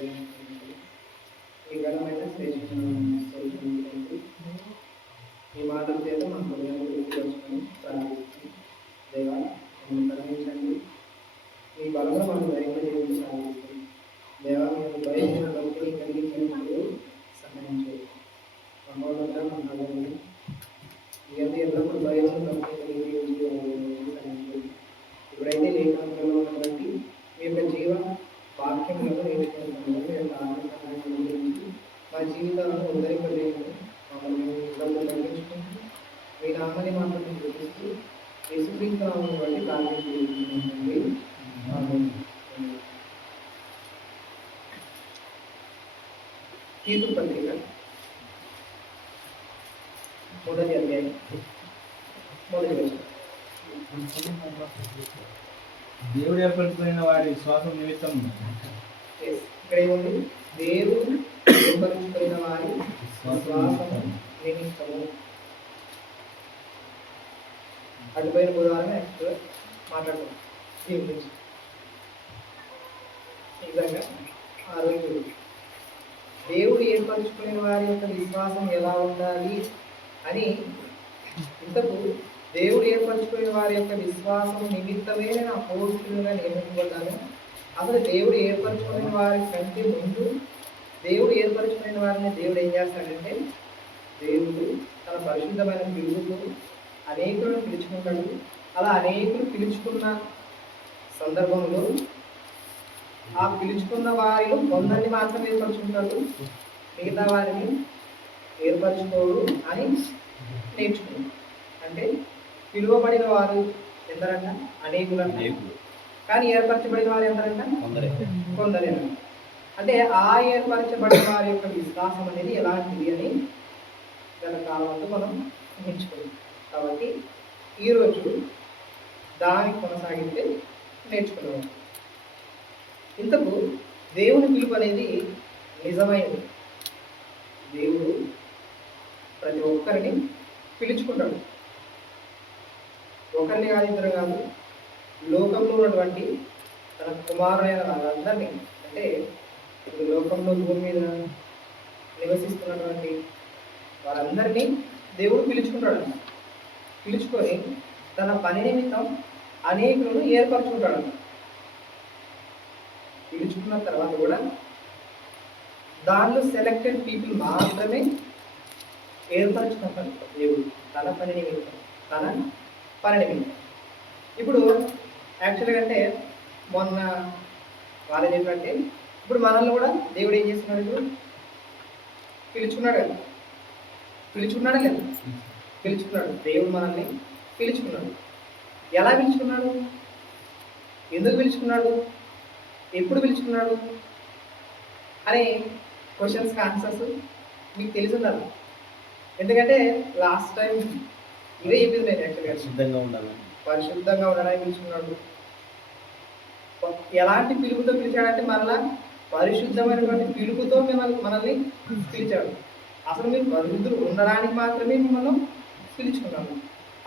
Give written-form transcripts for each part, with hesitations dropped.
ఈ ఘనమైన శ్రేష్ఠ ఈ మాటల చేత మా హృదయాన్ని గుర్తుకొచ్చుకొని ప్రార్థిస్తాం. దేవా మమ్మల్ని కరుణించండి, మీ బలంలో మనం ధైర్యం సాధిస్తాం. దేవా మేము భరించిన భక్తిని కలిగించినప్పుడు సహాయం చేయండి. మమ్మల్ని మమ్మల్ని ఎల్లప్పుడు భయం భక్తి కలిగించి సహాయం చేయండి. ఇప్పుడైతే లేఖనంలో ఉన్నటువంటి మీ యొక్క జీవ వాక్యములను నేర్చుకుంటున్నాము. మీ ఆనందాన్ని గురించి మా జీవితాలను ఉదరింపజేయండి. మమ్మల్ని ఇబ్బందులు తగ్గించుకుంటూ మీ నామని మాత్రమే చూపిస్తూ యేసుక్రీస్తు నామమును బట్టి ప్రార్థించుకుంటున్నామండి. తీర్పు పత్రిక 3వ అధ్యాయం 1వ వచనం. దేవుడు ఏర్పడిపోయిన వారి విశ్వాసం నిమిత్తం ఇక్కడ ఏముంది? దేవుడు ఏర్పరచుకున్న వారి విశ్వాసం నిమిత్తము. అటుపోయిన బుధవారం యాక్చువల్గా మాట్లాడుతున్నాం దీని గురించి. నిజంగా ఆ రోజు దేవుడు ఏర్పరచుకునే వారి యొక్క విశ్వాసం ఎలా ఉండాలి అని, ఇంతకు దేవుడు ఏర్పరచుకునే వారి యొక్క విశ్వాసం నిమిత్తమే నేను అపోస్తులుగా నియమించబడ్డాను. అసలు దేవుడు ఏర్పరచుకునే వారి కంటే ముందు దేవుడు ఏర్పరచుకునే వారిని దేవుడు ఏం చేస్తాడంటే, దేవుడు తన పరిశుద్ధమైన పిలుపుతో అనేకులను పిలుచుకుంటాడు. అలా అనేకులు పిలుచుకున్న సందర్భంలో ఆ పిలుచుకున్న వారిలో కొందరిని మాత్రం ఏర్పరచుకుంటాడు, మిగతా వారిని ఏర్పరచుకోడు అని నేర్చుకున్నాడు. అంటే పిలువబడిన వారు ఎందరంట? అనేకులంట. కానీ ఏర్పరచబడిన వారు ఎందరంట? కొందరే. అంటే ఆ ఏర్పరచబడిన వారి యొక్క విశ్వాసం అనేది ఎలాంటిది అని గత కాలంలో మనం నేర్చుకున్నాం. కాబట్టి ఈరోజు దాన్ని కొనసాగితే నేర్చుకున్నాం. ఇంతకు దేవుని పిలుపు అనేది నిజమైనది. దేవుడు ప్రతి ఒక్కరిని పిలుచుకుంటాడు. ఒకరిని కాదు, ఇద్దరు కాదు, లోకంలో ఉన్నటువంటి తన కుమారుడైన వాళ్ళందరినీ, అంటే ఇప్పుడు లోకంలో భూమి మీద నివసిస్తున్నటువంటి వారందరినీ దేవుడు పిలుచుకుంటాడు. పిలుచుకొని తన పని నిమిత్తం అనేకులను ఏర్పరచుకుంటాడు. పిలుచుకున్న తర్వాత కూడా దానిలో సెలెక్టెడ్ పీపుల్ మాత్రమే ఏర్పరచుకుంటాడు దేవుడు తన పని నిమిత్తం, తన పని నిమిత్తం. ఇప్పుడు యాక్చువల్గా అంటే మొన్న వాళ్ళని ఏంటంటే, ఇప్పుడు మనల్ని కూడా దేవుడు ఏం చేస్తున్నాడు? ఇప్పుడు పిలుచుకున్నాడు కదా, పిలుచుకున్నాడా లేదా? పిలుచుకున్నాడు. దేవుడు మనల్ని పిలుచుకున్నాడు. ఎలా పిలుచుకున్నాడు? ఎందుకు పిలుచుకున్నాడు? ఎప్పుడు పిలుచుకున్నాడు అనే క్వశ్చన్స్కి ఆన్సర్స్ మీకు తెలుసుండాలి. ఎందుకంటే లాస్ట్ టైం ఇదే చెప్పింది నేను యాక్చువల్గా, పరిశుద్ధంగా ఉండడానికి పిలుచుకున్నాడు. ఎలాంటి పిలుపుతో పిలిచాడంటే, మరలా పరిశుద్ధమైనటువంటి పిలుపుతో మనల్ని పిలిచాడు. అసలు మీరు పరిశుద్ధులు ఉండడానికి మాత్రమే మిమ్మల్ని పిలుచుకున్నాము.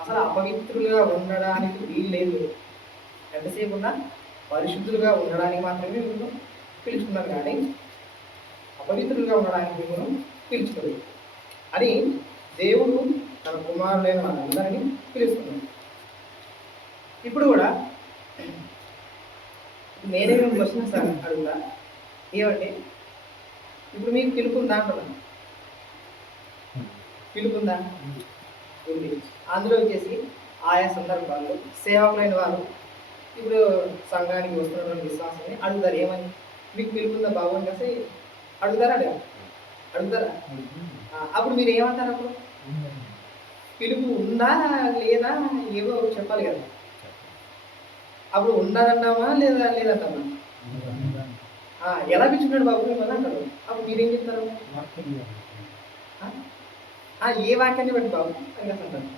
అసలు అపవిత్రులుగా ఉండడానికి వీలు లేదు. ఎంతసేపు ఉన్నా పరిశుద్ధులుగా ఉండడానికి మాత్రమే మిమ్మల్ని పిలుచుకున్నారు, కానీ అపవిత్రులుగా ఉండడానికి మిమ్మల్ని పిలుచుకోలేదు అని దేవుడు తన కుమారులైన వాళ్ళందరినీ పిలుస్తున్నాడు. ఇప్పుడు కూడా నేనే క్వశ్చన్స్ అడుగుతా. ఏమంటే, ఇప్పుడు మీకు పిలుపుందా అంటున్నాను. పిలుపుందా? ఉంది. అందులో వచ్చేసి ఆయా సందర్భాల్లో సేవకులైన వారు ఇప్పుడు సంఘానికి వస్తున్నటువంటి విశ్వాసాన్ని అడుగుతారు. ఏమని? మీకు పిలుపుందా బాబు అని కలిసి అడుగుతారా? అడుగుతారా? అప్పుడు మీరు ఏమంటారు? అప్పుడు పిలుపు ఉందా లేదా ఏదో చెప్పాలి కదా. అప్పుడు ఉండదంటామా లేదా లేదంటామా? ఎలా పిలుచుకున్నాడు బాబు మిమ్మల్ని అంటారు. అప్పుడు మీరేం చెప్తారు? ఏ వాక్యాన్ని బట్టి బాబు అని అంటారు.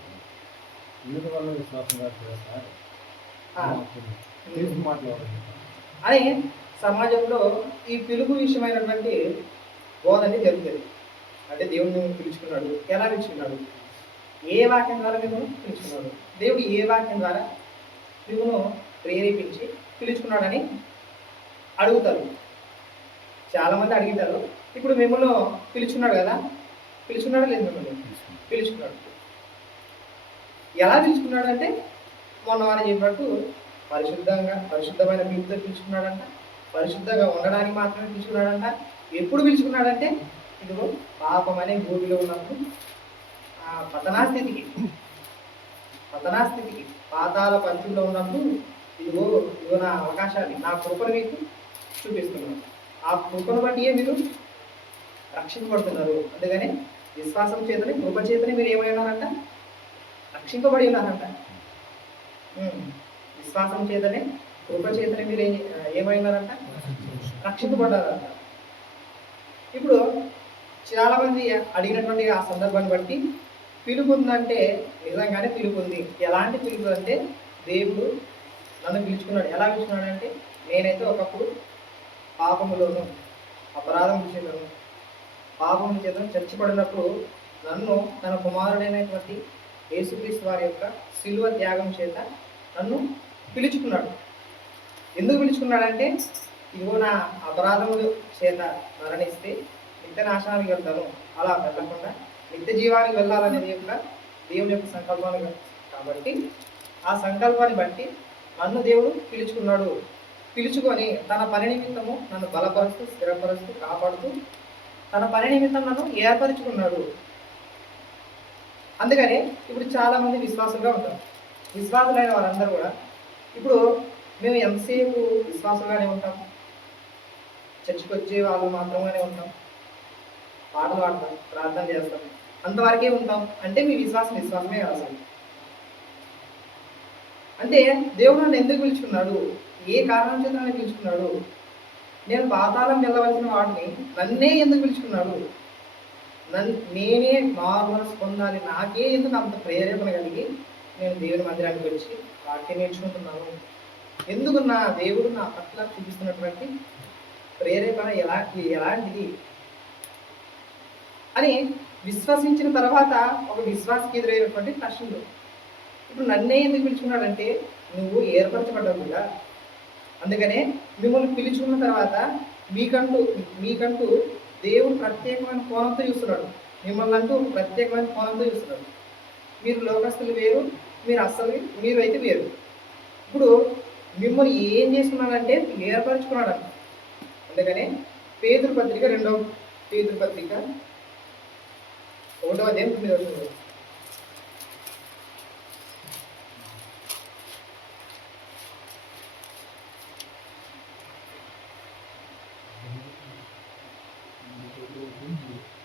అని సమాజంలో ఈ పిలుపు విషయమైనటువంటి బోధన జరుగుతుంది. అంటే దేవుడిని పిలుచుకున్నాడు. ఎలా పిలుచుకున్నాడు? ఏ వాక్యం ద్వారా మిమ్మల్ని పిలుచుకున్నాడు? దేవుడు ఏ వాక్యం ద్వారా మిమ్మల్ని ప్రేరేపించి పిలుచుకున్నాడని అడుగుతారు చాలా మంది అడిగింటారు. ఇప్పుడు మిమ్మల్ని పిలుచున్నాడు కదా, పిలుచున్నాడా లేదు మిమ్మల్ని? పిలుచుకున్నాడు. ఎలా పిలుచుకున్నాడు అంటే మొన్న వారు చెప్పినట్టు పరిశుద్ధమైన పిలుపుతో పిలుచుకున్నాడంట. పరిశుద్ధంగా ఉండడానికి మాత్రమే పిలుచుకున్నాడంట. ఎప్పుడు పిలుచుకున్నాడంటే ఇదిగో పాపం అనే భూమిలో ఉన్నప్పుడు ఆ పతనాస్థితికి పాతాల పంచుల్లో ఉన్నప్పుడు ఇదిగో నా అవకాశాన్ని, నా కృపను మీకు చూపిస్తున్నాను. ఆ కృపను బట్టియే మీరు రక్షించబడుతున్నారు. అందుకని విశ్వాసం చేతనే, కృప చేతనే మీరు ఏమై ఉన్నారంట? రక్షింపబడి ఉన్నారంట. విశ్వాసం చేతనే, కృప చేతనే మీరు ఏమై ఉన్నారంట? రక్షింపబడ్డారంట. ఇప్పుడు చాలామంది అడిగినటువంటి ఆ సందర్భాన్ని బట్టి పిలుపు ఉందంటే నిజంగానే పిలుపు ఉంది. ఎలాంటి పిలుపు అంటే దేవుడు నన్ను పిలుచుకున్నాడు. ఎలా పిలుచుకున్నాడు అంటే, నేనైతే ఒకప్పుడు పాపములోను అపరాధం చేతను పాపము చేతను చర్చపడినప్పుడు నన్ను తన కుమారుడైనటువంటి యేసుక్రీస్తు వారి యొక్క శిలువ త్యాగం చేత నన్ను పిలుచుకున్నాడు. ఎందుకు పిలుచుకున్నాడంటే ఇదిగో నా అపరాధముల చేత మరణిస్తే నిత్య నాశనానికి వెళ్తాను, అలా వెళ్ళకుండా నిత్య జీవానికి వెళ్ళాలనేది యొక్క దేవుని యొక్క సంకల్పాన్ని కాబట్టి ఆ సంకల్పాన్ని బట్టి నన్ను దేవుడు పిలుచుకున్నాడు. పిలుచుకొని తన పని నిమిత్తము నన్ను బలపరుస్తూ, స్థిరపరుస్తూ, కాపాడుతూ తన పని నిమిత్తం నన్ను ఏర్పరచుకున్నాడు. అందుకని ఇప్పుడు చాలామంది విశ్వాసులుగా ఉంటారు. విశ్వాసులైన వారందరూ కూడా ఇప్పుడు మేము ఎంతసేపు విశ్వాసంగానే ఉంటాం, చర్చికి వచ్చే వాళ్ళు మాత్రమే ఉంటాం, పాటలు పాడతాం, ప్రార్థన చేస్తాం, అంతవరకే ఉంటాం అంటే మీ విశ్వాసమే కాదు అసలు. అంటే దేవుడు నన్ను ఎందుకు పిలుచుకున్నాడు, ఏ కారణం చేత నన్ను పిలుచుకున్నాడు, నేను పాతాళం వెళ్ళవలసిన వాడిని నన్నే ఎందుకు పిలుచుకున్నాడు, నేనే మారుమనసు పొందాలి, నాకే ఎందుకు అంత ప్రేరేపణ కలిగి నేను దేవుని మందిరానికి వచ్చి వాక్యం నేర్చుకుంటున్నాను, ఎందుకు నా దేవుడు నా పట్ల చూపిస్తున్నటువంటి ప్రేరేపణ ఎలాంటిది అని విశ్వసించిన తర్వాత ఒక విశ్వాసకి ఎదురైనటువంటి ప్రశ్నలు. ఇప్పుడు నన్నే ఎందుకు పిలుచుకున్నాడంటే నువ్వు ఏర్పరచబడ్డావు కదా, అందుకనే మిమ్మల్ని పిలుచుకున్న తర్వాత మీకంటూ దేవుడు ప్రత్యేకమైన కోణంతో చూస్తున్నాడు. మిమ్మల్ని అంటూ ప్రత్యేకమైన కోణంతో చూస్తున్నాడు. మీరు లోకస్తులు వేరు, మీరు అయితే వేరు. ఇప్పుడు మిమ్మల్ని ఏం చేసుకున్నాడంటే ఏర్పరచుకున్నాడు. అందుకనే పేతురు పత్రిక 2వ పేతురు పత్రిక 1వ అధ్యాయం 9వ వచనం.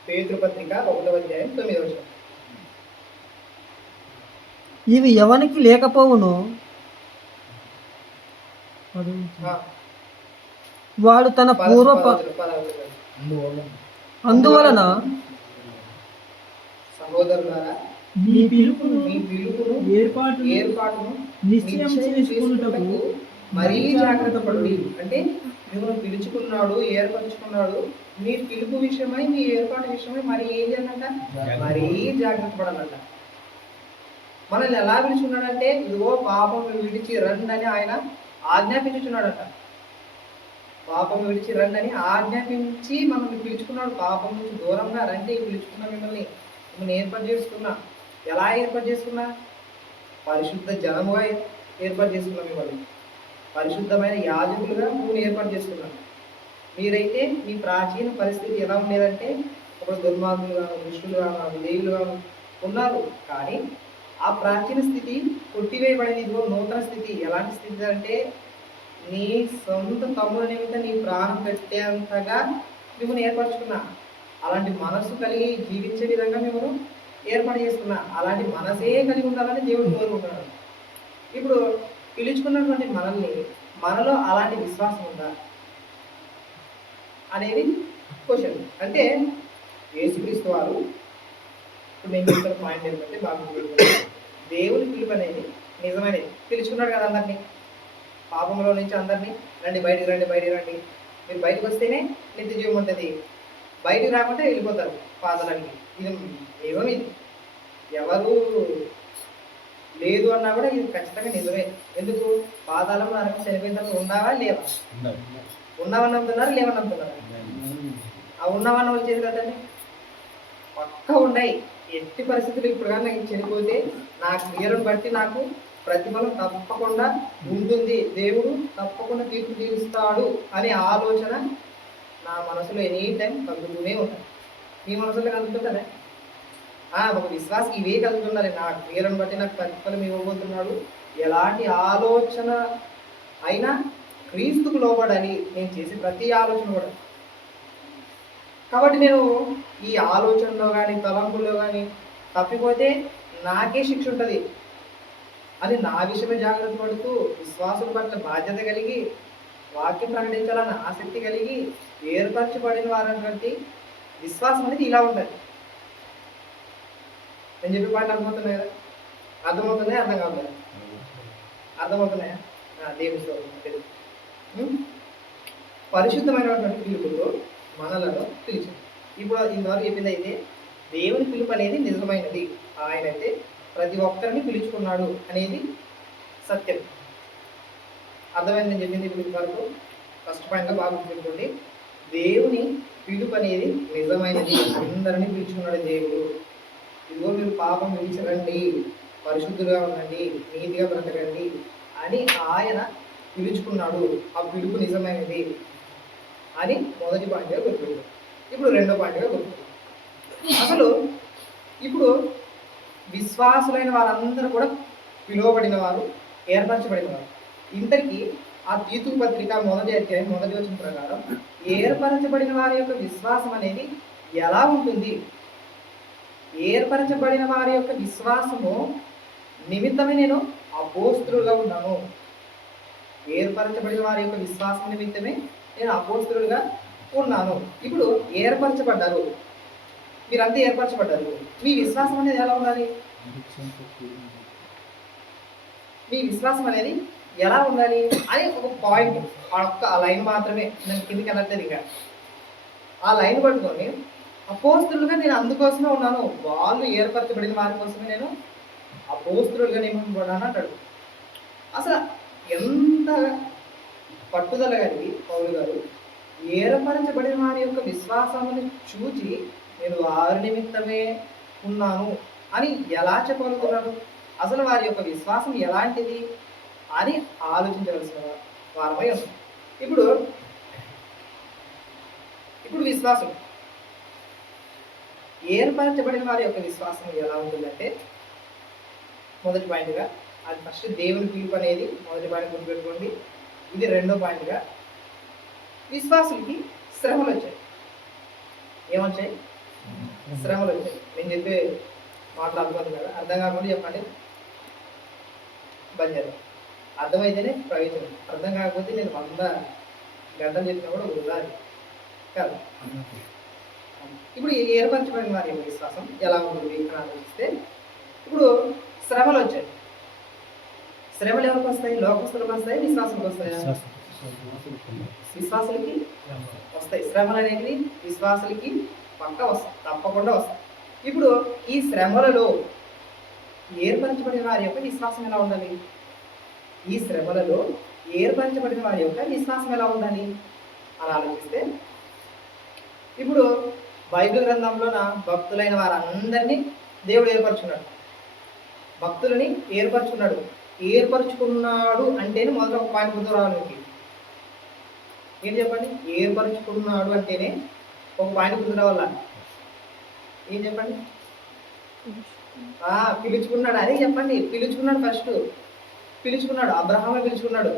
పేతురు పత్రిక 1వ అధ్యాయం 9వ వచనం. ఇవి ఎవనికి లేకపోవును వాడు తన పూర్వ అందువలన సహోదరులారా మీ పిలుపును ఏర్పాటును నిశ్చయం చేసుకొనుటకు మరీ జాగ్రత్త పడుడి. అంటే మిమ్మల్ని పిలుచుకున్నాడు, ఏర్పరచుకున్నాడు. మీ పిలుపు విషయమై, మీ ఏర్పాటు విషయమై మరి ఏం చేయాలంట? మరీ జాగ్రత్త పడాలంట. మనల్ని ఎలా పిలుచుకున్నాడంటే ఇదిగో పాపం విడిచి రండి అని ఆయన ఆజ్ఞాపించుచున్నాడట. పాపం విడిచి రండి అని ఆజ్ఞాపించి మనల్ని పిలుచుకున్నాడు. పాపం నుంచి దూరంగా రండి, పిలుచుకున్నా మిమ్మల్ని ఏర్పాటు చేసుకున్నా. ఎలా ఏర్పాటు చేసుకున్నా? పరిశుద్ధ జనముగా ఏర్పాటు చేసుకున్నా. మిమ్మల్ని పరిశుద్ధమైన యాజకులుగా నువ్వు ఏర్పాటు చేసుకున్నాను. మీరైతే మీ ప్రాచీన పరిస్థితి ఎలా ఉండేదంటే ఒక దుర్మార్గులుగాను, దుష్టులుగాను, విధేయులుగాను ఉన్నారు. కానీ ఆ ప్రాచీన స్థితి కొట్టివేయబడింది. ఇదిగో నూతన స్థితి. ఎలాంటి స్థితి అంటే నీ సొంత తమ్ముల నిమిత్తం నీ ప్రాణం పెట్టేంతగా మిమ్మల్ని ఏర్పరచుకున్నా. అలాంటి మనస్సు కలిగి జీవించే విధంగా మిమ్మల్ని ఏర్పాటు చేసుకున్నా. అలాంటి మనసే కలిగి ఉండాలని దేవుడు కోరుకుంటున్నాడు. ఇప్పుడు పిలుచుకున్నటువంటి మనలో అలాంటి విశ్వాసం ఉందా అనేది క్వశ్చన్. అంటే యేసుక్రీస్తు వారు ఇప్పుడు నేను చెప్తున్న పాయింట్ ఏంటంటే బాగా దేవుని పిలుపు అనేది నిజమైనది. పిలుచుకున్నాడు కదా అందరినీ, పాపంలో నుంచి అందరినీ రండి, బయటికి రండి, మీరు బయటకు వస్తేనే నిత్య జీవం ఉంటుంది, బయటికి రాకుంటే వెళ్ళిపోతారు పాతాళానికి. ఇది నిజం. ఇది ఎవరు లేదు అన్నా కూడా ఇది ఖచ్చితంగా నిజమే. ఎందుకు? పాతాళం నరకం చనిపోయిన తర్వాత ఉన్నావా లేవా? ఉన్నావని నమ్ముతున్నారు, లేవని నమ్ముతున్నారు. ఆ ఉన్నవన్న వాళ్ళు చేసి కదండి పక్క ఉన్నాయి. ఎట్టి పరిస్థితులు ఇప్పుడు కానీ నాకు చనిపోతే నా క్రియలను బట్టి నాకు ప్రతిఫలం తప్పకుండా ఉంటుంది, దేవుడు తప్పకుండా తీర్పు తీరుస్తాడు అనే ఆలోచన నా మనసులో ఎనీ టైం కలుగుతూనే ఉంటుంది. మీ మనసులో కలుగుతుంటారా? ఒక విశ్వాసం ఇవే కలుగుతున్నారు. నా క్రియలను బట్టి నాకు ప్రతిఫలం ఇవ్వబోతున్నాడు. ఎలాంటి ఆలోచన అయినా క్రీస్తుకు లోబడాలి నేను చేసే ప్రతి ఆలోచన కూడా. కాబట్టి నేను ఈ ఆలోచనలో కానీ తలంపుల్లో కానీ తప్పిపోతే నాకే శిక్ష ఉంటుంది అని నా విషయమే జాగ్రత్త పడుతూ విశ్వాసుల పట్ల బాధ్యత కలిగి వాక్యం ప్రకటించాలన్న ఆసక్తి కలిగి ఏర్పరచబడిన వారటువంటి విశ్వాసం అనేది ఇలా ఉంటుంది. నేను చెప్పే పాటలు అర్థమవుతున్నాయి కదా? అర్థమవుతున్నాయా? అర్థం కావాలి? అర్థమవుతున్నాయా? దేవుని స్తోత్రం. పరిశుద్ధమైనటువంటి పిలుపులో మనలను పిలిచాడు. ఇప్పుడు ఇంతవరకు చెప్పింది అయితే దేవుని పిలుపు అనేది నిజమైనది. ఆయన అయితే ప్రతి ఒక్కరిని పిలుచుకున్నాడు అనేది సత్యం. అర్థమైంది నేను చెప్పింది పిలుపు వరకు. ఫస్ట్ పాయింట్గా బాగా గుర్తుంచుకోండి. దేవుని పిలుపు అనేది నిజమైనది. అందరినీ పిలుచుకున్నాడు దేవుడు. ఇదిగో మీరు పాపం విడిచరండి, పరిశుద్ధులుగా ఉండండి, నీతిగా బ్రతకండి అని ఆయన పిలుచుకున్నాడు. ఆ పిలుపు నిజమైనది అని మొదటి పాయింట్గా గుర్తుపెట్టారు. ఇప్పుడు రెండో పాయింట్గా గుర్తుపెట్టారు. అసలు ఇప్పుడు విశ్వాసులైన వారందరూ కూడా పిలువబడిన వారు, ఏర్పరచబడిన వారు. ఇంతకీ ఆ తీతు పత్రిక మొదటి అధ్యాయం మొదటి వచనం ప్రకారం ఏర్పరచబడిన వారి యొక్క విశ్వాసం అనేది ఎలా ఉంటుంది? ఏర్పరచబడిన వారి యొక్క విశ్వాసము నిమిత్తమే నేను అపోస్తులుగా ఉన్నాను. ఏర్పరచబడిన వారి యొక్క విశ్వాసం నిమిత్తమే నేను అపోస్తులుగా ఉన్నాను. ఇప్పుడు ఏర్పరచబడ్డారు, మీరంతా ఏర్పరచబడ్డారు. మీ విశ్వాసం అనేది ఎలా ఉండాలి? మీ విశ్వాసం అనేది ఎలా ఉండాలి అని ఒక పాయింట్, ఆ లైన్ మాత్రమే, నేను కిందికి వెళ్ళట్లేదు. ఇక ఆ లైన్ పట్టుకొని అపోస్తులుగా నేను అందుకోసమే ఉన్నాను, వాళ్ళు ఏర్పరచబడిన వారి కోసమే నేను అపోస్తులుగా నియమించబడ్డాను అంటాడు. అసలు ఎంత పట్టుదల కలిగి పౌలు గారు ఏర్పరచబడిన వారి యొక్క విశ్వాసాన్ని చూచి నేను వారి నిమిత్తమే ఉన్నాను అని ఎలా చెప్పగలుగుతున్నాడు? అసలు వారి యొక్క విశ్వాసం ఎలాంటిది అని ఆలోచించవలసిన వారమై ఉంది. ఇప్పుడు విశ్వాసం ఏర్పరచబడిన వారి యొక్క విశ్వాసం ఎలా ఉంటుందంటే, మొదటి పాయింట్గా అది ఫస్ట్ దేవుని పిలుపు అనేది మొదటి పాయింట్ గుర్తుపెట్టుకోండి. ఇది రెండో పాయింట్గా విశ్వాసులకి శ్రమలు వచ్చాయి. ఏమొచ్చాయి? శ్రమలు వచ్చాయి. నేను చెప్పే మాట్లాడుకోవాలి కదా, అర్థం కాకుండా చెప్పండి, బంద్ చేద్దాం. అర్థమైతేనే ప్రయోజనం, అర్థం కాకపోతే నేను 100 గంటలు చెప్పినా కూడా వృధాది కదా. ఇప్పుడు ఏర్పరచబడిన వారి యొక్క విశ్వాసం ఎలా ఉంటుంది అని ఆలోచిస్తే, ఇప్పుడు శ్రమలు వచ్చాయి. శ్రమలు ఎవరికి వస్తాయి? లోకస్తులకు వస్తాయి, విశ్వాసులకు వస్తాయి? విశ్వాసులకి వస్తాయి. శ్రమలు అనేవి విశ్వాసులకి పక్క వస్తాయి, తప్పకుండా వస్తాయి. ఇప్పుడు ఈ శ్రమలలో ఏర్పరచబడిన వారి యొక్క విశ్వాసం ఎలా ఉండాలి? ఈ శ్రమలలో ఏర్పరచబడిన వారి యొక్క విశ్వాసం ఎలా ఉండాలి అని ఆలోచిస్తే, ఇప్పుడు బైబిల్ గ్రంథంలోన భక్తులైన వారందరినీ దేవుడు ఏర్పరచుకున్నాడు. భక్తులని ఏర్పరచుకున్నాడు. ఏర్పరచుకున్నాడు అంటేనే మొదట ఒక పాయింట్ గుర్తు రావాలి మీకు. ఏం చెప్పండి? ఏర్పరచుకున్నాడు అంటేనే ఒక పాయింట్ గుర్తు రావాల. ఏం చెప్పండి? పిలుచుకున్నాడు. అదే చెప్పండి. పిలుచుకున్నాడు. ఫస్ట్ పిలుచుకున్నాడు. అబ్రహామే పిలుచుకున్నాడు.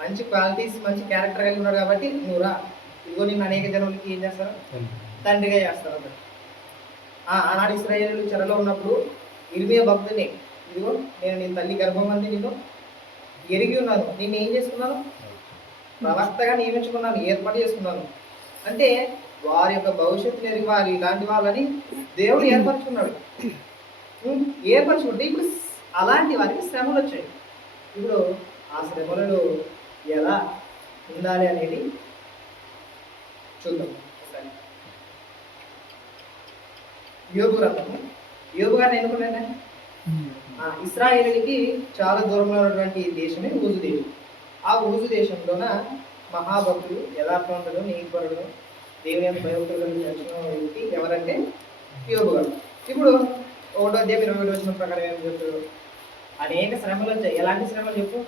మంచి క్వాలిటీస్, మంచి క్యారెక్టర్ కలిగి ఉన్నాడు కాబట్టి నువ్వు రా, ఇదిగో నిన్ను అనేక జనులకి ఏం చేస్తారు? తండ్రిగా చేస్తారు అన్నమాట. ఆనాడు ఇశ్రాయేలు చెరలో ఉన్నప్పుడు ఇర్మియా భక్తుని, ఇదిగో నేను నీ తల్లి గర్భమంది నిన్ను ఎరిగి ఉన్నాను, నిన్ను ఏం చేసుకున్నాను? ప్రవక్తగా నియమించుకున్నాను, ఏర్పాటు చేసుకున్నాను. అంటే వారి యొక్క భవిష్యత్తుని ఎరిగి వారు ఇలాంటి వాళ్ళని దేవుడు ఏర్పరచుకున్నాడు. ఏర్పరచుకుంటే ఇప్పుడు అలాంటి వారికి శ్రమలు వచ్చాయి. ఇప్పుడు ఆ శ్రమలలో ఎలా ఉండాలి అనేది చూద్దాం. యోగు గ్రంథము, యోగు గారిని ఎన్నుకున్నాను. ఇస్రాయేలుకి చాలా దూరంలో ఉన్నటువంటి దేశమే ఊజు దేశం. ఆ ఊజు దేశంలోన మహాభక్తుడు, యథార్థవంతుడు, నీతిపరుడు, దేవుని యొక్క భయభక్తులు కలిగిన వ్యక్తి ఎవరంటే యోబు గారు. ఇప్పుడు 1వ అధ్యాయం 21వ వచనం ప్రకారం ఏం చెప్తారు? అనేక శ్రమలు వచ్చాయి. ఎలాంటి శ్రమలు చెప్పు?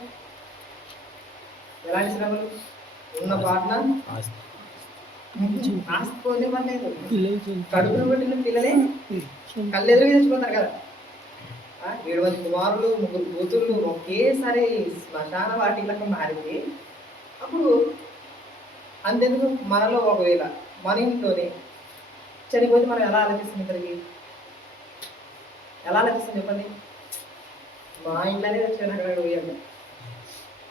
ఎలాంటి శ్రమలు? ఉన్న పాటన ఆస్తి పోతే పర్లేదు, కడుపును పెట్టిన పిల్లలే కళ్ళు ఎదురుగా తెచ్చిపోతారు కదా. 7 మంది కుమారులు, 3 కూతుళ్ళు ఒకేసారి శ్మశాన వాటికలకు మారితే అప్పుడు అంతెందుకు, మనలో ఒకవేళ మన ఇంట్లోనే చనిపోతే మనం ఎలా ఆలోచిస్తాం? ఇద్దరికి ఎలా ఆలోచిస్తాం చెప్పండి? మా ఇంట్లోనే వచ్చాను అక్కడ పోయాను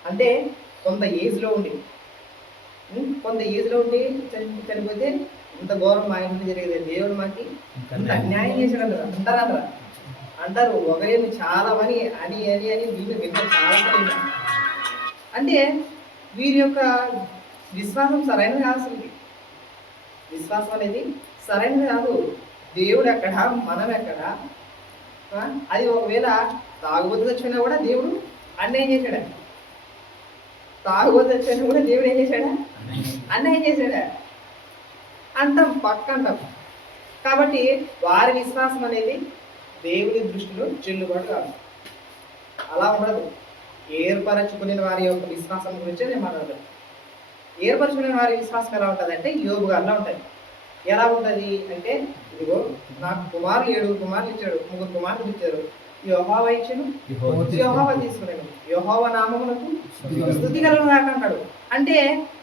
అంటే కొంత ఏజ్లో ఉండి చనిపోతే ఇంత ఘోరం మా ఇంట్లో జరిగేది. దేవుడు మాకి ఇంత అన్యాయం చేశాడు అంటారు ఒకరేమి చాలా అని అని అని అని వీళ్ళు వింటారు చాలా సార్లు. అంటే వీరి యొక్క విశ్వాసం సరైనది కాదు. అసలు విశ్వాసం అనేది సరైనది కాదు. దేవుడు ఎక్కడ, మనం ఎక్కడ? అది ఒకవేళ తాగుబోతు వచ్చినా కూడా దేవుడు అన్యాయం చేశాడా? తాగుబోతు వచ్చినా కూడా దేవుడు ఏం చేశాడా? అన్యాయం చేశాడా అంటాం, పక్క అంటాం. కాబట్టి వారి విశ్వాసం అనేది దేవుని దృష్టిలో చెల్లుబాటు కాదు. అలా ఉండదు. ఏర్పరచుకునే వారి యొక్క విశ్వాసం గురించి నేను మాట్లాడతాను. ఏర్పరచుకునే వారి విశ్వాసం ఎలా ఉంటుంది అంటే యోబు గారిలా ఉంటుంది. ఎలా ఉంటుంది అంటే, ఇదిగో నాకు కుమారులు 7 కుమారులు ఇచ్చాడు, 3 కుమారులు ఇచ్చారు. యెహోవా ఇచ్చాను, యెహోవా తీసుకున్నాను, యెహోవా నామమునకు స్తుతి కలుగును గాక అంటాడు. అంటే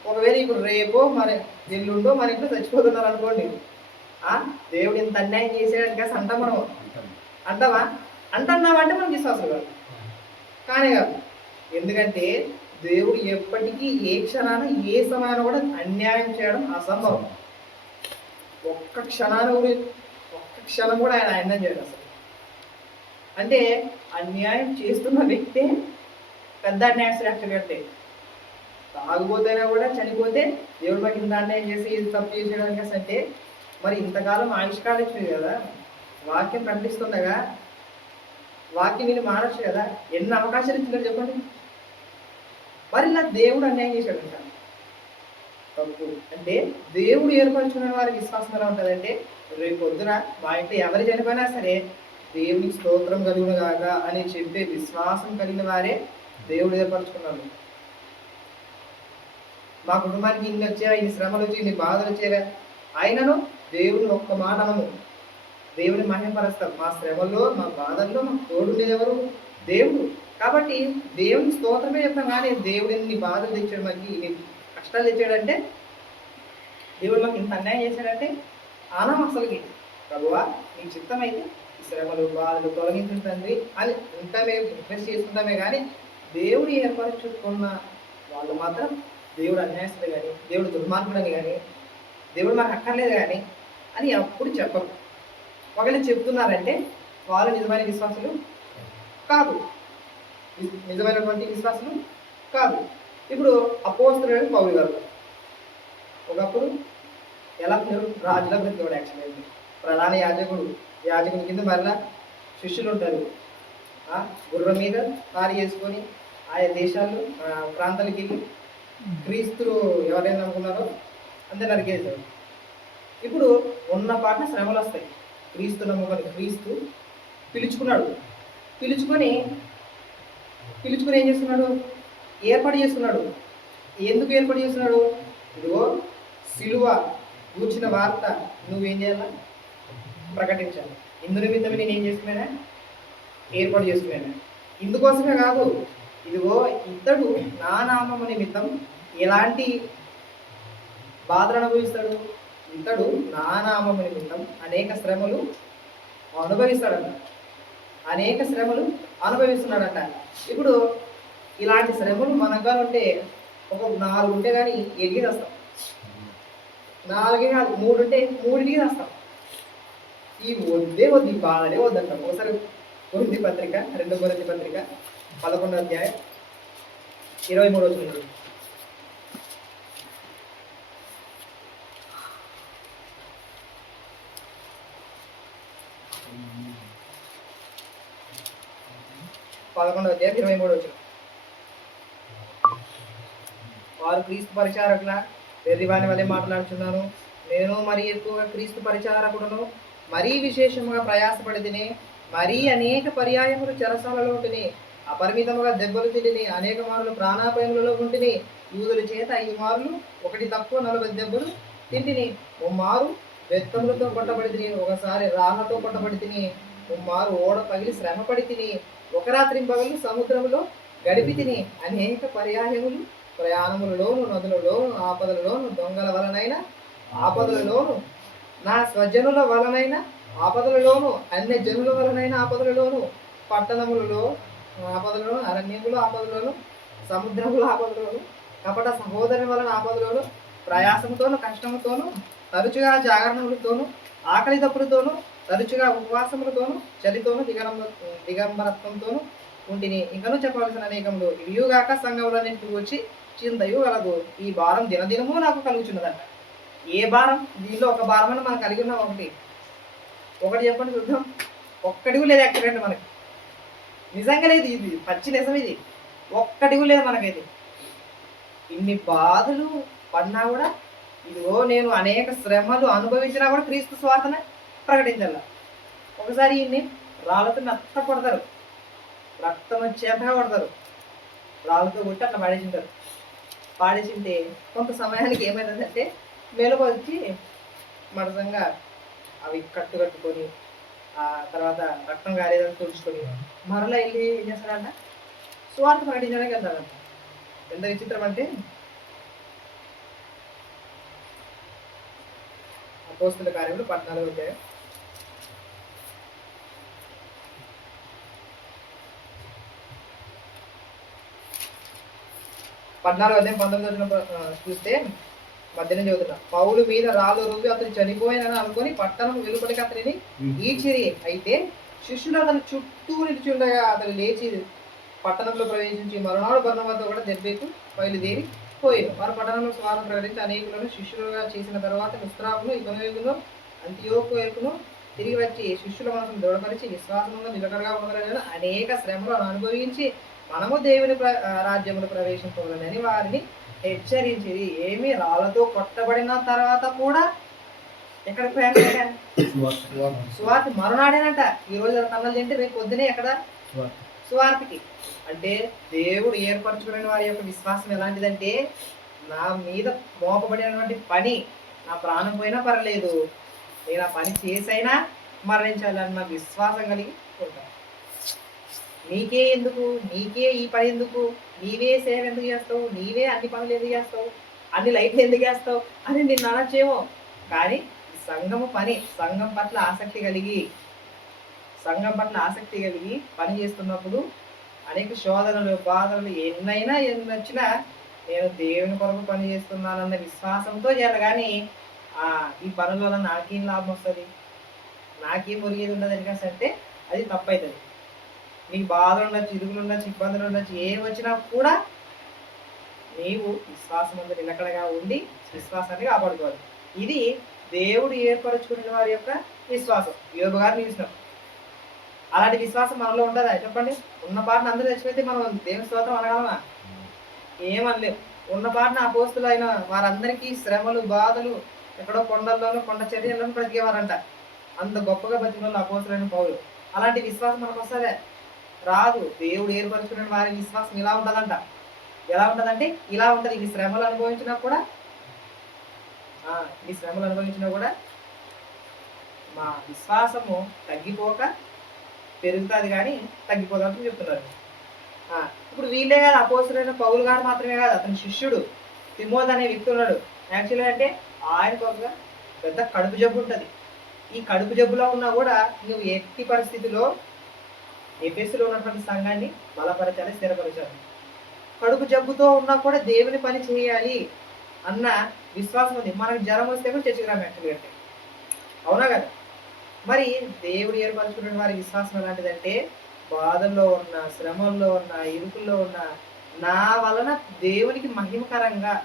ఒకవేళ ఇప్పుడు రేపో మరి ఎల్లుండో మన ఇంట్లో చచ్చిపోతున్నారు అనుకోండి, దేవుడు ఇంత అన్యాయం చేసేయడానికి కాస్త అంటాం. మనం అంటావా? అంటున్నామంటే మనం విశ్వాసం కాదు, కానీ కాదు. ఎందుకంటే దేవుడు ఎప్పటికీ ఏ క్షణాన ఏ సమయాన కూడా అన్యాయం చేయడం అసంభవం. ఒక్క క్షణం కూడా ఆయన అన్యాయం చేయడు అసలు. అంటే అన్యాయం చేస్తున్న వ్యక్తే పెద్ద అన్యాయస్తుడు. యాక్చువల్గా అంటే తాగుపోతేనా కూడా చనిపోతే దేవుడు మాకు ఇంత అన్యాయం చేసి ఇది తప్పు చేసేయడానికి అంటే మరి ఇంతకాలం ఆవిష్కారం ఇచ్చింది కదా, వాక్యం ప్రకటిస్తుండగా వాక్యం నేను మారచ్చు కదా, ఎన్ని అవకాశాలు ఇచ్చిందో చెప్పండి. మరి ఇలా దేవుడు అన్యాయం చేశాడు అంట తప్పు. అంటే దేవుడు ఏర్పరచుకున్న వారి విశ్వాసం ఎలా ఉంటుందంటే, రేపు పొద్దున మా ఇంట్లో ఎవరు చనిపోయినా సరే దేవునికి స్తోత్రం కలుగును గాక అని చెప్పే విశ్వాసం కలిగిన వారే దేవుడు ఏర్పరచుకున్నాడు. మా కుటుంబానికి ఇన్ని వచ్చారా, ఇన్ని శ్రమలు వచ్చి, ఇన్ని బాధలు వచ్చారా, అయినను దేవుని ఒక్క మాట అనము, దేవుని మహిమపరుస్తాం. మా శ్రమల్లో, మా బాధల్లో మాకు తోడుండేది ఎవరు? దేవుడు. కాబట్టి దేవుని స్తోత్రమే చెప్తాం. కానీ దేవుడు ఎన్ని బాధలు తెచ్చాడు, మనకి ఇన్ని కష్టాలు తెచ్చాడంటే, దేవుడు మాకు ఇంత అన్యాయం చేశాడంటే ఆనం అసలుకి. ప్రభువా నీకు చిత్తమైతే ఈ శ్రమలు బాధలు తొలగించుంటుంది అని ఉంటామే, రిక్వెస్ట్ చేసుకుంటామే. కానీ దేవుడు ఏర్పరచుకున్న వాళ్ళు మాత్రం దేవుడు అన్యాయస్తుడు కానీ, దేవుడు దుర్మార్గుడని కానీ, దేవుడు మాకు అక్కర్లేదు కానీ అని అప్పుడు చెప్పరు. ఒకవేళ చెప్తున్నారంటే వాళ్ళు నిజమైన విశ్వాసులు కాదు, నిజమైనటువంటి విశ్వాసులు కాదు. ఇప్పుడు అపోస్తలుడైన పౌలు గారు ఒకప్పుడు ఎలా రాజుల బ్రతికేవాడు. యాక్చువల్లీ ప్రధాన యాజకుని కింద మరలా శిష్యులు ఉంటారు. గుర్రం మీద కారు చేసుకొని ఆయా దేశాలు ప్రాంతాలకి వెళ్ళి క్రీస్తులు ఎవరైనా అనుకున్నారో అంతే నరికేశారు. ఇప్పుడు ఉన్న పాటన శ్రమలు వస్తాయి. క్రీస్తు నమ్ముకొని క్రీస్తు పిలుచుకున్నాడు. పిలుచుకొని ఏం చేస్తున్నాడు? ఏర్పాటు చేస్తున్నాడు. ఎందుకు ఏర్పాటు చేస్తున్నాడు? ఇదిగో సిలువ కూర్చిన వార్త నువ్వేం చేయాలా? ప్రకటించాలి. ఇందు నిమిత్తమే నేను ఏం చేసుకున్నానా? ఏర్పాటు చేసుకున్నాను. ఇందుకోసమే కాదు, ఇదిగో ఇతడు నా నామము నిమిత్తం ఎలాంటి బాధలు అనుభవిస్తాడు? ఇతడు నా నామము నిమిత్తం అనేక శ్రమలు అనుభవిస్తాడంట, అనేక శ్రమలు అనుభవిస్తున్నాడంట. ఇప్పుడు ఇలాంటి శ్రమలు మనగా ఉంటే ఒక 4 ఉంటే కానీ ఎదిగి వస్తాం, 4 కాదు 3 ఉంటే 3కి వస్తాం. ఈ వద్దే వద్దు, ఈ బాధనే వద్దంటాం. ఒకసారి కొరింథీ పత్రిక 2 కొరింథీ పత్రిక 11వ అధ్యాయం 23వ వచనం. 11వ అధ్యాయం 23వ వచనం. వారు క్రీస్తు పరిచారకుల వెర్రివాని వలె మాట్లాడుచున్నాను, నేను మరి ఎక్కువగా క్రీస్తు పరిచారకుడును, మరీ విశేషముగా ప్రయాసపడి తిని, మరీ అనేక పర్యాయములు చెరసాలలో తిని, అపరిమితముగా దెబ్బలు తిని, అనేక మార్లు ప్రాణాపాయములలో ఉంటిని. యూదుల చేత 5 మార్లు, ఒకటి తక్కువ 40 దెబ్బలు తింటిని. ముమ్మారు బెత్తములతో కొట్టబడి తిని, ఒకసారి రాళ్లతో కొట్టబడి తిని, ముమ్మారు ఓడ పగిలి శ్రమపడి తిని, ఒక రాత్రి పగలు సముద్రములో గడిపి తిని, అనేక పర్యాయములు ప్రయాణములలోను, నదులలోను, ఆపదలలోను, దొంగల వలనైన ఆపదలలోను, నా స్వజనుల వలనైన ఆపదలలోను, అన్య జనుల వలనైన ఆపదలలోను, పట్టణములలో ఆపదలను, అరణ్యముల ఆపదలను, సముద్రముల ఆపదలను, కపట సహోదరుని వలన ఆపదలను, ప్రయాసముతోను కష్టముతోను, తరచుగా జాగరణములతోను, ఆకలి తప్పులతోను, తరచుగా ఉపవాసములతోను, చలితోను, దిగంబరత్వంతోను ఉంటిని. ఇంకనూ చెప్పవలసిన అనేకములు ఇవియుగాక సంఘములన్నింటికి వచ్చి చింతయు కలదు. ఈ భారం దినదినము నాకు కలుగుచున్నదంట. ఏ భారం? దీనిలో ఒక భారం అని మనం కలిగి ఉన్నాం. ఒకటి చెప్పండి చూద్దాం. ఒక్కడిಗೂ లేదు యాక్సిడెంట్ మనకి, నిజంగా లేదు, ఇది పచ్చి నిజం. ఇది ఒక్కడిಗೂ లేదు మనకైతే. ఇన్ని బాధలు పడినా కూడా, ఇదిగో నేను అనేక శ్రమలు అనుభవించినా కూడా క్రీస్తు స్వార్థనే ప్రకటించాల. ఒకసారి ఇన్ని రాళ్ళతో మెత్త కొడతారు, రక్తం వచ్చేంతగా కొడతారు, రాళ్ళతో కొట్టి అట్లా పాడేసింటారు. పాడేసింటే కొంత సమయానికి ఏమైందంటే మెలకు వచ్చి మరసంగా అవి కట్టుకొని, ఆ తర్వాత రక్తం గారేదని తుడుచుకొని మరలా వెళ్ళి ఏం చేస్తాడంట, స్వార్థ ప్రకటించడానికి వెళ్తాడంట. ఎంత విచిత్రం అంటే, అపోస్తుల కార్యములు 14వ అధ్యాయం 19వ చూస్తే మధ్యలో చదువుతున్నా. పౌలు మీద రాళ్ళు రువ్వి అతను చనిపోయానని అనుకొని పట్టణం వెలుపలికి అతనిని ఈడ్చిరి. అయితే శిష్యులు అతను చుట్టూ నిలిచి ఉండగా అతను లేచి పట్టణంలో ప్రవేశించి మరునాడు బర్నబాతో కూడా దెబ్బకు బయలుదేరి పోయారు. వారు పట్టణంలో స్వార్థం ప్రకటించి అనేకులను శిష్యులుగా చేసిన తర్వాత లుస్త్రాకును, ఇకొనియును, అంతియోకును తిరిగి వచ్చి శిష్యుల మనసును దృఢపరిచి విశ్వాసంలో నిలకడగా ఉండగలని అనేక శ్రమలు అనుభవించి మనము దేవుని రాజ్యములు ప్రవేశింపవాలని వారిని హెచ్చరించింది. ఏమి రాళ్ళతో కొట్టబడిన తర్వాత కూడా ఎక్కడికి పోయారు? సువార్త మరునాడేనంట. ఈ రోజు కన్నలు తింటే రేపు పొద్దునే ఎక్కడ? సువార్తకి. అంటే దేవుడు ఏర్పరచుకునే వారి యొక్క విశ్వాసం ఎలాంటిదంటే, నా మీద మోపబడినటువంటి పని, నా ప్రాణం పోయినా పర్లేదు, నేను ఆ పని చేసైనా మరణించాలన్న విశ్వాసం కలిగి ఉంటాను. నీకే ఎందుకు, నీకే ఈ పని ఎందుకు, నీవే సేవ ఎందుకు చేస్తావు, నీవే అన్ని పనులు ఎందుకు చేస్తావు, అన్ని లైట్లు ఎందుకు వేస్తావు అని నిన్ను అనొచ్చేమో. కానీ సంఘము పని, సంఘం పట్ల ఆసక్తి కలిగి పని చేస్తున్నప్పుడు అనేక శోధనలు, బాధలు ఎన్నైనా ఎన్ని వచ్చినా నేను దేవుని కొరకు పని చేస్తున్నానన్న విశ్వాసంతో చేయాలి. కానీ ఈ పనుల వల్ల నాకేం లాభం వస్తుంది, నాకేం మురిగేది ఉండదు ఎందుకంటే అది తప్పవుతుంది. నీకు బాధలు ఉండొచ్చు, ఇరుగులు ఉండొచ్చు, ఇబ్బందులు ఉండొచ్చు, ఏం వచ్చినా కూడా నీవు విశ్వాసం అంతా నిలకడగా ఉండి విశ్వాసాన్ని కాపాడుకోవాలి. ఇది దేవుడు ఏర్పరచుకునే వారి యొక్క విశ్వాసం. యోబు గారిని చూసినాం. అలాంటి విశ్వాసం మనలో ఉంటుందా చెప్పండి? ఉన్న పాటను అందరూ తెచ్చిపోతే మనం దేవుని స్తోత్రం అనగలమా? ఏమనలేవు. ఉన్న పాటను అపోస్తులు అయిన వారందరికీ శ్రమలు, బాధలు, ఎక్కడో కొండల్లోనూ కొండ చర్యల్లోనూ బ్రతికేవారంట. అంత గొప్పగా బతికిన వాళ్ళు అపోస్తులైన పౌలు. అలాంటి విశ్వాసం మనకు వస్తుందే? రాదు. దేవుడు ఏర్పరచుకునే వారి విశ్వాసం ఇలా ఉంటుందంట. ఎలా ఉంటుందంటే ఇలా ఉంటుంది. ఈ శ్రమలు అనుభవించినా కూడా మా విశ్వాసము తగ్గిపోక పెరుగుతుంది, కానీ తగ్గిపోదని చెప్తున్నారు. ఇప్పుడు వీళ్ళే కాదు, అపోస్తులైన పౌలు గారు మాత్రమే కాదు, అతని శిష్యుడు తిమోతి అనే వ్యక్తి ఉన్నాడు. యాక్చువల్గా అంటే ఆయనకు ఒక పెద్ద కడుపు జబ్బు ఉంటుంది. ఈ కడుపు జబ్బులో ఉన్నా కూడా నువ్వు ఎట్టి పరిస్థితిలో ఎఫెసులో ఉన్నటువంటి సంఘాన్ని బలపరచాలి, స్థిరపరచాలి. కడుపు జబ్బుతో ఉన్నా కూడా దేవుని పని చేయాలి అన్న విశ్వాసం ఉంది. మనకు జ్వరం వస్తే కూడా చర్చికి రాము యాక్చువల్గా అంటే, అవునా కదా? మరి దేవుడు ఏర్పరచుకునే వారి విశ్వాసం ఎలాంటిదంటే, బాధల్లో ఉన్న, శ్రమల్లో ఉన్న, ఇరుకుల్లో ఉన్న, నా వలన దేవునికి మహిమకరంగా,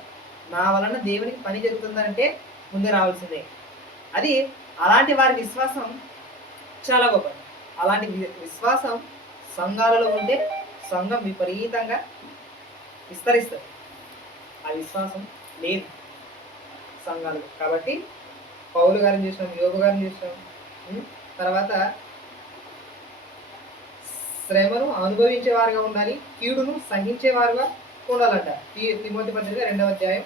నా వలన దేవునికి పని జరుగుతుందంటే ముందే రావాల్సిందే. అది అలాంటి వారి విశ్వాసం చాలా గొప్పది. అలాంటి విశ్వాసం సంఘాలలో ఉంటే సంఘం విపరీతంగా విస్తరిస్తుంది. ఆ విశ్వాసం లేదు సంఘాలు. కాబట్టి పౌలు గారిని చూసినాం, యోగు గారిని చూసినాం. తర్వాత శ్రమను అనుభవించేవారుగా ఉండాలి, కీడును సహించేవారుగా ఉండాలంట. తిమోతి పత్రిక 2వ అధ్యాయం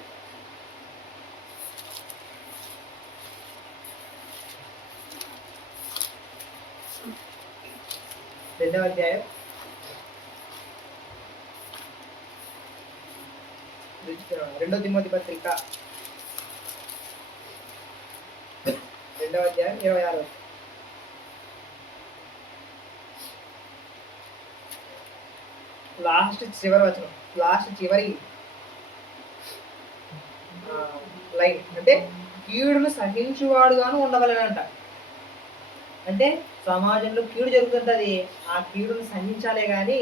2వ అధ్యాయం 2 తిమోతి పత్రిక 2వ అధ్యాయం 26. లాస్ట్ చివరి లైన్ అంటే కీడును సహించువాడుగాను ఉండవలనంట. అంటే సమాజంలో కీడు జరుగుతుంటుంది, ఆ కీడును సహించాలే కానీ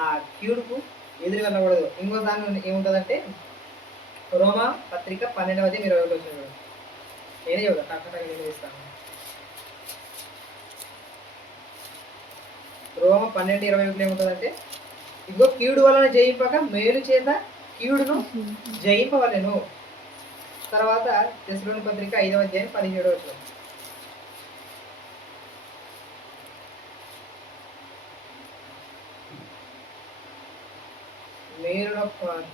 ఆ కీడుకు ఎదురు వెళ్ళకూడదు. ఇంకో దాని ఏముంటుందంటే రోమా పత్రిక 12వ అధ్యాయం 20 వచ్చిన నేనే చెబుతాను, తక్కువ నేను ఇస్తాను. రోమ 12:21 ఏముంటుందంటే, ఇదిగో కీడు వలన జయింపక మేలు చేత కీడును జయింపవలెను. తర్వాత తెస్సలోని పత్రిక 5వ అధ్యాయం 17వ వచనం.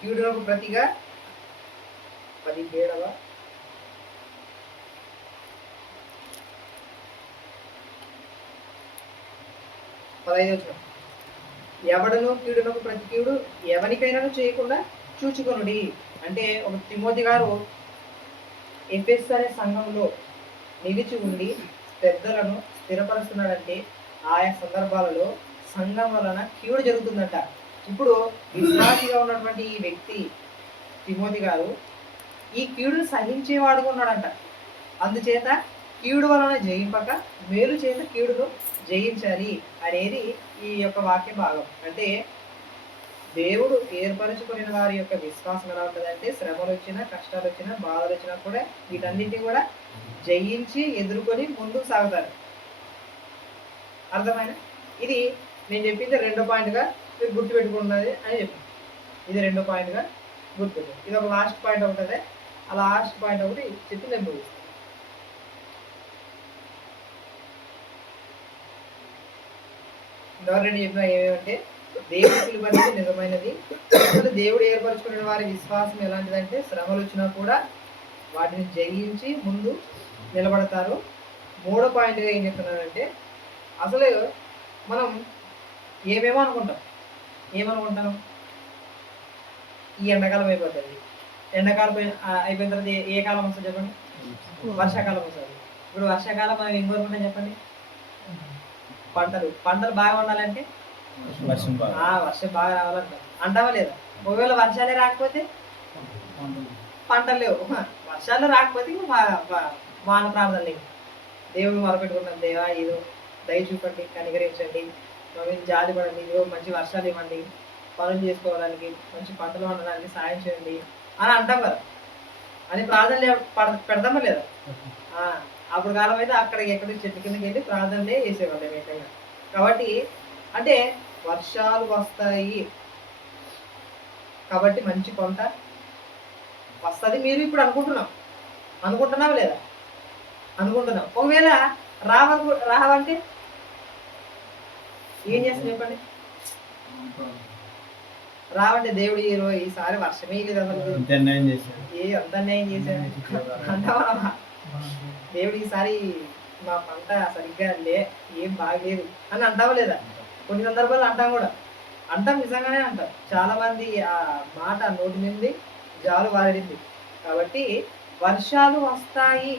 కీడునకు ప్రతిగా 17వ 15వ వచనం. ఎవడను కీడునకు ప్రతి కీడు ఎవరికైనా చేయకుండా చూచుకొనుడి. అంటే ఒక తిమోతి గారు ఎఫెసు అనే సంఘంలో నిలిచి ఉండి పెద్దలను స్థిరపరుస్తున్నాడంటే ఆయా సందర్భాలలో సంఘం వలన కీడు జరుగుతుందంట. ఇప్పుడు విశ్వాసిగా ఉన్నటువంటి ఈ వ్యక్తి తిమోతి గారు ఈ కీడును సహించేవాడుగా ఉన్నాడంట. అందుచేత కీడు వలన జయింపక మేలు చేత కీడును జయించాలి అనేది ఈ యొక్క వాక్య భాగం. అంటే దేవుడు ఏర్పరచుకున్న వారి యొక్క విశ్వాసం ఎలా ఉంటుందంటే, శ్రమలు వచ్చినా, కష్టాలు వచ్చినా, బాధలు వచ్చినా కూడా వీటన్నిటిని కూడా జయించి ఎదుర్కొని ముందుకు సాగుతారు. అర్థమైన? ఇది నేను చెప్పింది 2వ పాయింట్గా మీరు గుర్తుపెట్టుకున్నది అని చెప్పాను. ఇది 2వ పాయింట్గా గుర్తుపెట్టు. ఇది ఒక లాస్ట్ పాయింట్ ఉంటుంది. ఆ లాస్ట్ పాయింట్ ఒకటి చెప్పి నేను ముగిస్తాను. గవర్నమెంట్ చెప్పిన ఏమేమంటే, దేవుడి పిలుపు అనేది నిజమైనది. అసలు దేవుడు ఏర్పరచుకునే వారి విశ్వాసం ఎలాంటిదంటే, శ్రమలు వచ్చినా కూడా వాటిని జయించి ముందు నిలబడతారు. 3వ పాయింట్గా ఏం చెప్తున్నానంటే, అసలు మనం ఏమేమో అనుకుంటాం. ఈ ఎండాకాలం అయిపోతుంది, ఎండాకాలం అయిపోయిన తర్వాత ఏ కాలం వస్తుంది చెప్పండి? వర్షాకాలం వస్తుంది. ఇప్పుడు వర్షాకాలం మనం ఏం కోరుకుంటాం చెప్పండి? పంటలు బాగా ఉండాలంటే వర్షం బాగా రావాలంట అంటావా లేదా? ఒకవేళ వర్షాలే రాకపోతే పంటలు లేవు. వర్షాలు రాకపోతే వాన ప్రార్థన లేవు. దేవుడు మొరపెట్టుకుంటాం, దేవా ఇదో దయ చూపండి, కనికరించండి, మా మీద జాలి పడండి, ఇదిగో మంచి వర్షాలు ఇవ్వండి, పనులు చేసుకోవడానికి, మంచి పంటలు వండడానికి సాయం చేయండి అని అంటాం కదా. అని ప్రార్థనలు పెడతామా లేదా? అప్పుడు కాలం అయితే అక్కడికి ఎక్కడికి చెట్టు కిందకి వెళ్ళి ప్రార్థనలే చేసేవాళ్ళు ఏమైనా. కాబట్టి అంటే వర్షాలు వస్తాయి కాబట్టి మంచి పంట వస్తుంది. మీరు ఇప్పుడు అనుకుంటున్నావా లేదా? అనుకుంటున్నాం. ఒకవేళ రావంటే ఏం చేస్తాం చెప్పండి? రావంటే దేవుడు ఈసారి వర్షమే లేదు, అసలు అంత అన్యాయం చేశాడు అంటావా? దేవుడు ఈసారి మా పంట సరిగ్గా ఏం బాగలేదు అని అంటావా లేదా? కొన్ని సందర్భాలు అంటాం, నిజంగానే అంటాం. చాలా మంది ఆ మాట నోటి నుండి జాలు వారింది. కాబట్టి వర్షాలు వస్తాయి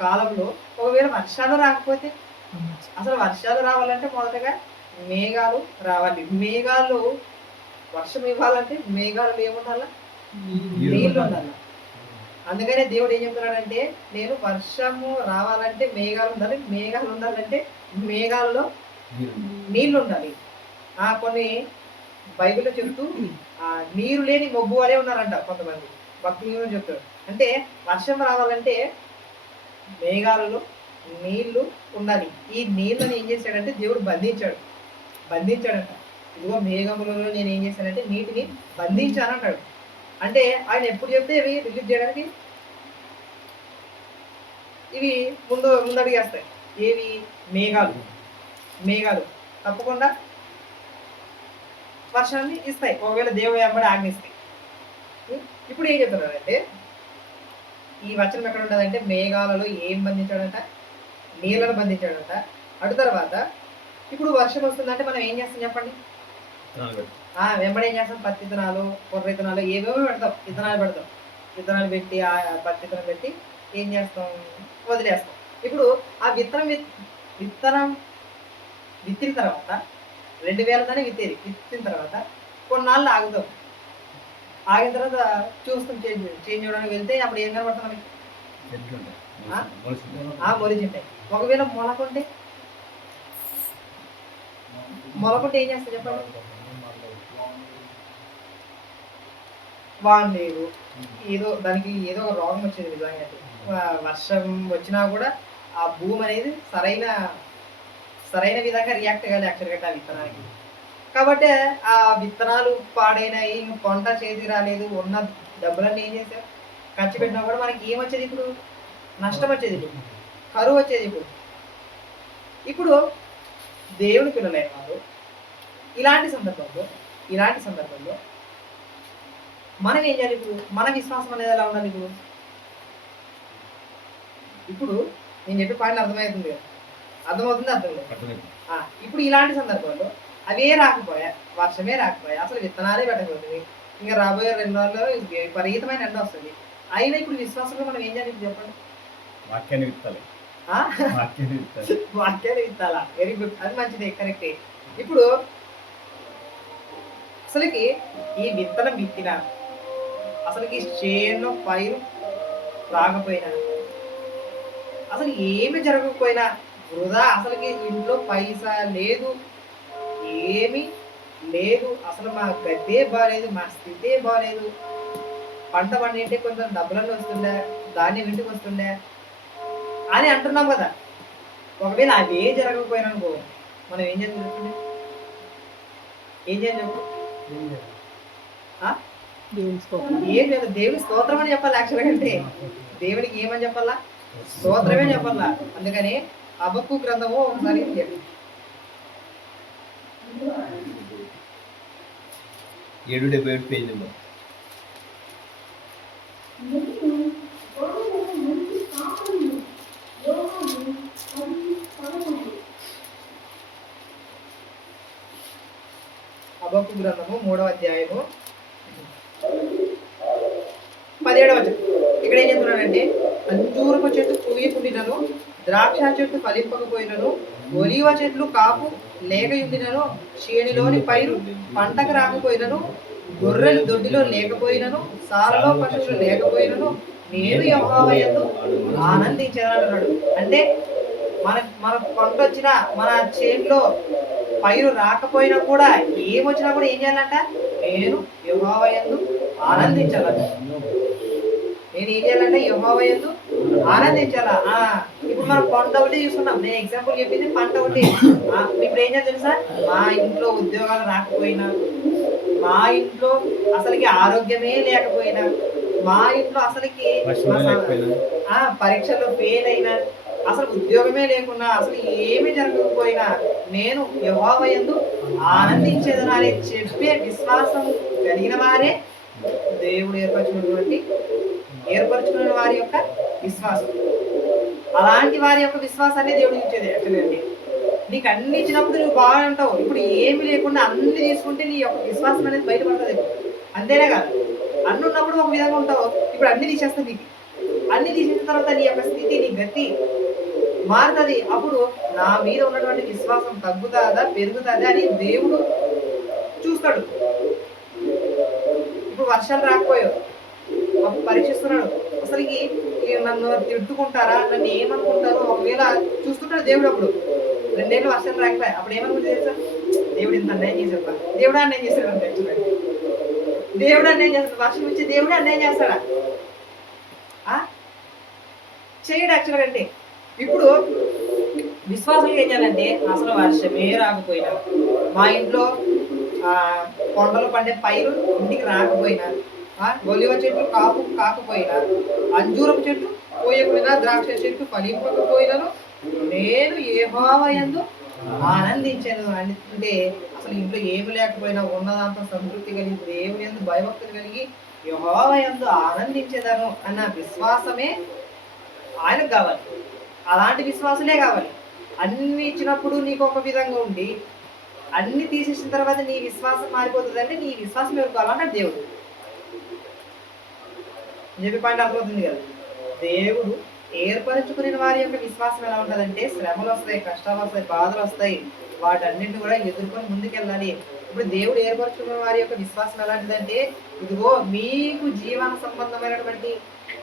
కాలంలో. ఒకవేళ వర్షాలు రాకపోతే, అసలు వర్షాలు రావాలంటే మొదటగా మేఘాలు రావాలి. మేఘాలు వర్షం ఇవ్వాలంటే మేఘాలు ఏముండాలా? నీళ్ళు ఉండాలి. అందుకనే దేవుడు ఏం చెప్తున్నాడంటే, నేను వర్షము రావాలంటే మేఘాలు ఉండాలి, మేఘాలు ఉండాలంటే మేఘాల్లో నీళ్లు ఉండాలి. కొన్ని బైబిల్లో చెప్తూ నీరు లేని మొబ్బు వలే ఉన్నారంట కొంతమంది భక్తులు చెప్తారు. అంటే వర్షం రావాలంటే మేఘాలలో నీళ్లు ఉండాలి. ఈ నీళ్ళని ఏం చేశాడంటే దేవుడు బంధించాడంట. ఇదిగో మేఘములలో నేను ఏం చేశానంటే నీటిని బంధించాను అంటాడు. అంటే ఆయన ఎప్పుడు చెప్తే ఇవి రిలీజ్ చేయడానికి ఇవి ముందడిగేస్తాయి. ఏవి? మేఘాలు తప్పకుండా వర్షాన్ని ఇస్తాయి ఒకవేళ దేవుడు వెంబడి ఆజ్ఞిస్తాయి. ఇప్పుడు ఏం చెప్తున్నారంటే ఈ వచనం ఎక్కడ ఉండదంటే మేఘాలలో ఏం బంధించాడంట? నీళ్ళను బంధించాడంట. అటు తర్వాత ఇప్పుడు వర్షం వస్తుందంటే మనం ఏం చేస్తాం చెప్పండి? వెంబడి ఏం చేస్తాం? పత్తి విత్తనాలు, కొర్ర విత్తనాలు ఏవేవో పెడతాం, విత్తనాలు పెట్టి ఆ పత్తి విత్తనం పెట్టి ఏం చేస్తాం? వదిలేస్తాం. ఇప్పుడు ఆ విత్తనం విత్తిన తర్వాత 2000 విత్తిన తర్వాత కొన్నాళ్ళు ఆగుతాం. ఆగిన తర్వాత చూస్తాం చేంజ్ చేయడానికి వెళ్తే అప్పుడు ఏం కనబడుతున్నాం? మొలిచింటాయి. ఒకవేళ మొలకుంటే ఏం చేస్తా చెప్పండి? వాన్ లేదు, దానికి ఏదో ఒక రోగం వచ్చింది. నిజంగా వర్షం వచ్చినా కూడా ఆ భూమి అనేది సరైన విధంగా రియాక్ట్ కాదు యాక్చువల్గా ఆ విత్తనానికి. కాబట్టి ఆ విత్తనాలు పాడైనాయి, పంట చేతికి రాలేదు, ఉన్న డబ్బులన్నీ ఏం చేసాం? ఖర్చు పెట్టినా కూడా మనకి ఏమొచ్చేది? ఇప్పుడు నష్టం వచ్చేది, ఇప్పుడు కరువు వచ్చేది. ఇప్పుడు దేవుని పిల్లలైన వారు ఇలాంటి సందర్భంలో మనం ఏం చేయాలి? ఇప్పుడు మన విశ్వాసం అనేది ఎలా ఉండాలి? ఇప్పుడు నేను చెప్పే పాయింట్ అర్థమవుతుంది కదా? అర్థమవుతుంది? ఇప్పుడు ఇలాంటి సందర్భంలో అవే రాకపోయా, వర్షమే రాకపోయా, అసలు విత్తనాలే పెట్టకపోతుంది, ఇంకా రాబోయే 2 రోజుల్లో విపరీతమైన ఎండ వస్తుంది. అయినా ఇప్పుడు విశ్వాసంలో మనం ఏం చేయాలి చెప్పండి? వాక్యాన్ని విత్తాలా? వెరీ గుడ్, అది మంచిదే, కరెక్టే. ఇప్పుడు అసలుకి ఈ విత్తనం విత్తిన, అసలుకి చేను పైరు రాకపోయినా, అసలు ఏమి జరగకపోయినా వృధా, అసలుకి ఇంట్లో పైసా లేదు, ఏమీ లేదు, అసలు మా గద్దే బాగాలేదు, మా స్థితే బాగాలేదు, పంట పండింటే కొంచెం డబ్బులన్నీ వస్తుండే, ధాన్యం ఇంటికి వస్తుండే అని అంటున్నాం కదా. ఒకవేళ అవే జరగకపోయినా అనుకో మనం ఏం చేయాలి చెప్పండి? చెప్పు? ఏం లేదు, దేవుని స్తోత్రం అని చెప్పాలి. యాక్చువల్గా అంటే దేవునికి ఏమని చెప్పాలా? స్తోత్రమే చెప్పాలా. అందుకని హబక్కు గ్రంథము ఒకసారి 777 పేజీలో హబక్కు గ్రంథము 3వ అధ్యాయము 17వ వచనం. ఇక్కడ ఏం చెప్తున్నాడంటే, అంజూరపు చెట్టు పూయకుండినను, ద్రాక్ష చెట్టు ఫలింపకపోయినను, ఒలివ చెట్లు కాపు లేకయుండినను, చేనిలోని పైరు పంటకు రాకపోయినను, గొర్రెలు దొడ్డిలో లేకపోయినను, సాలలో పశువులు లేకపోయినను, నేను యెహోవా యందు ఆనందించానన్నాడు. అంటే మన పంట వచ్చినా, మన చేతిలో పైరు రాకపోయినా కూడా, ఏమొచ్చినా కూడా ఏం చేయాలంట? నేను యెహోవా యందు ఆనందించాలంట. నేను ఏం చేయాలంటే యెహోవా యందు ఆనందించాలా. ఇప్పుడు మనం పంట ఒకటి చూస్తున్నాం. నేను ఎగ్జాంపుల్ చెప్పింది పంట ఒకటి. ఇప్పుడు ఏం చేయాలి తెలుసా? మా ఇంట్లో ఉద్యోగాలు రాకపోయినా, మా ఇంట్లో అసలుకి ఆరోగ్యమే లేకపోయినా, మా ఇంట్లో అసలుకి పరీక్షలో ఫెయిల్ అయినా, అసలు ఉద్యోగమే లేకున్నా, అసలు ఏమీ జరగకపోయినా నేను యెహోవా యందు ఆనందించేదనని చెప్పే విశ్వాసం కలిగిన వారే దేవుడు ఏర్పరచుకున్న వారి యొక్క విశ్వాసం. అలాంటి వారి యొక్క విశ్వాసాన్ని దేవుడు ఇచ్చేది. యాక్చువల్లీ నీకు అన్ని ఇచ్చినప్పుడు నువ్వు బాగా ఉంటావు. ఇప్పుడు ఏమి లేకుండా అన్ని తీసుకుంటే నీ యొక్క విశ్వాసం అనేది బయటపడుతుంది. అంతేనే కాదు, అన్ని ఉన్నప్పుడు ఒక విధంగా ఉంటావు. ఇప్పుడు అన్ని తీసేస్తుంది. నీకు అన్ని తీసేసిన తర్వాత నీ యొక్క స్థితి, నీ గతి మారుతుంది. అప్పుడు నా మీద ఉన్నటువంటి విశ్వాసం తగ్గుతుందా పెరుగుతుందా అని దేవుడు చూస్తాడు. ఇప్పుడు వర్షాలు రాకపోయావు, అప్పుడు పరీక్షిస్తున్నాడు. అసలుకి నన్ను తిట్టుకుంటారా, నన్ను ఏమనుకుంటారో ఒకవేళ చూస్తుంటాడు దేవుడు. అప్పుడు 2 ఏళ్ళు వర్షాలు రాకపోయా, అప్పుడు ఏమనుకుంటే తెలుసా? దేవుడు ఇంత అన్యాయం చేశాడు, దేవుడు అన్యాయం చేశాడు అంటే దేవుడు అన్యాయం చేస్తాడు. వర్షం ఇచ్చి దేవుడు అన్యాయం చేస్తాడా? చేయడు యాక్చువల్గా. అంటే ఇప్పుడు విశ్వాసం ఏం చేయాలంటే, అసలు వర్షమే రాకపోయినా, మా ఇంట్లో ఆ కొండలు పండే పైరు ఇంటికి రాకపోయినా, ఒలివ చెట్లు కాకపోయినా, అంజూరపు చెట్లు పోయకపోయినా, ద్రాక్ష చెట్లు ఫలింపకపోయినాను నేను యెహోవా యందు ఆనందించాను. అంటే అసలు ఇంట్లో ఏమి లేకపోయినా ఉన్నదాంతో సంతృప్తి కలిగి దేవుని యందు భయభక్తులు కలిగి యెహోవా యందు ఆనందించేదను అన్న విశ్వాసమే ఆయనకు కావాలి. అలాంటి విశ్వాసులే కావాలి. అన్ని ఇచ్చినప్పుడు నీకు ఒక విధంగా ఉండి అన్ని తీసేసిన తర్వాత నీ విశ్వాసం మారిపోతుందంటే నీ విశ్వాసం ఎవరు కావాలంటే దేవుడు. చెప్పే పాయింట్ అర్థమవుతుంది కదా. దేవుడు ఏర్పరచుకునే వారి యొక్క విశ్వాసం ఎలా ఉంటుందంటే శ్రమలు వస్తాయి, కష్టాలు వస్తాయి, బాధలు వస్తాయి, వాటన్నింటిని కూడా ఎదుర్కొని ముందుకెళ్ళాలి. ఇప్పుడు దేవుడు ఏర్పరచుకున్న వారి యొక్క విశ్వాసం ఎలాంటిదంటే ఇదిగో మీకు జీవన సంబంధమైనటువంటి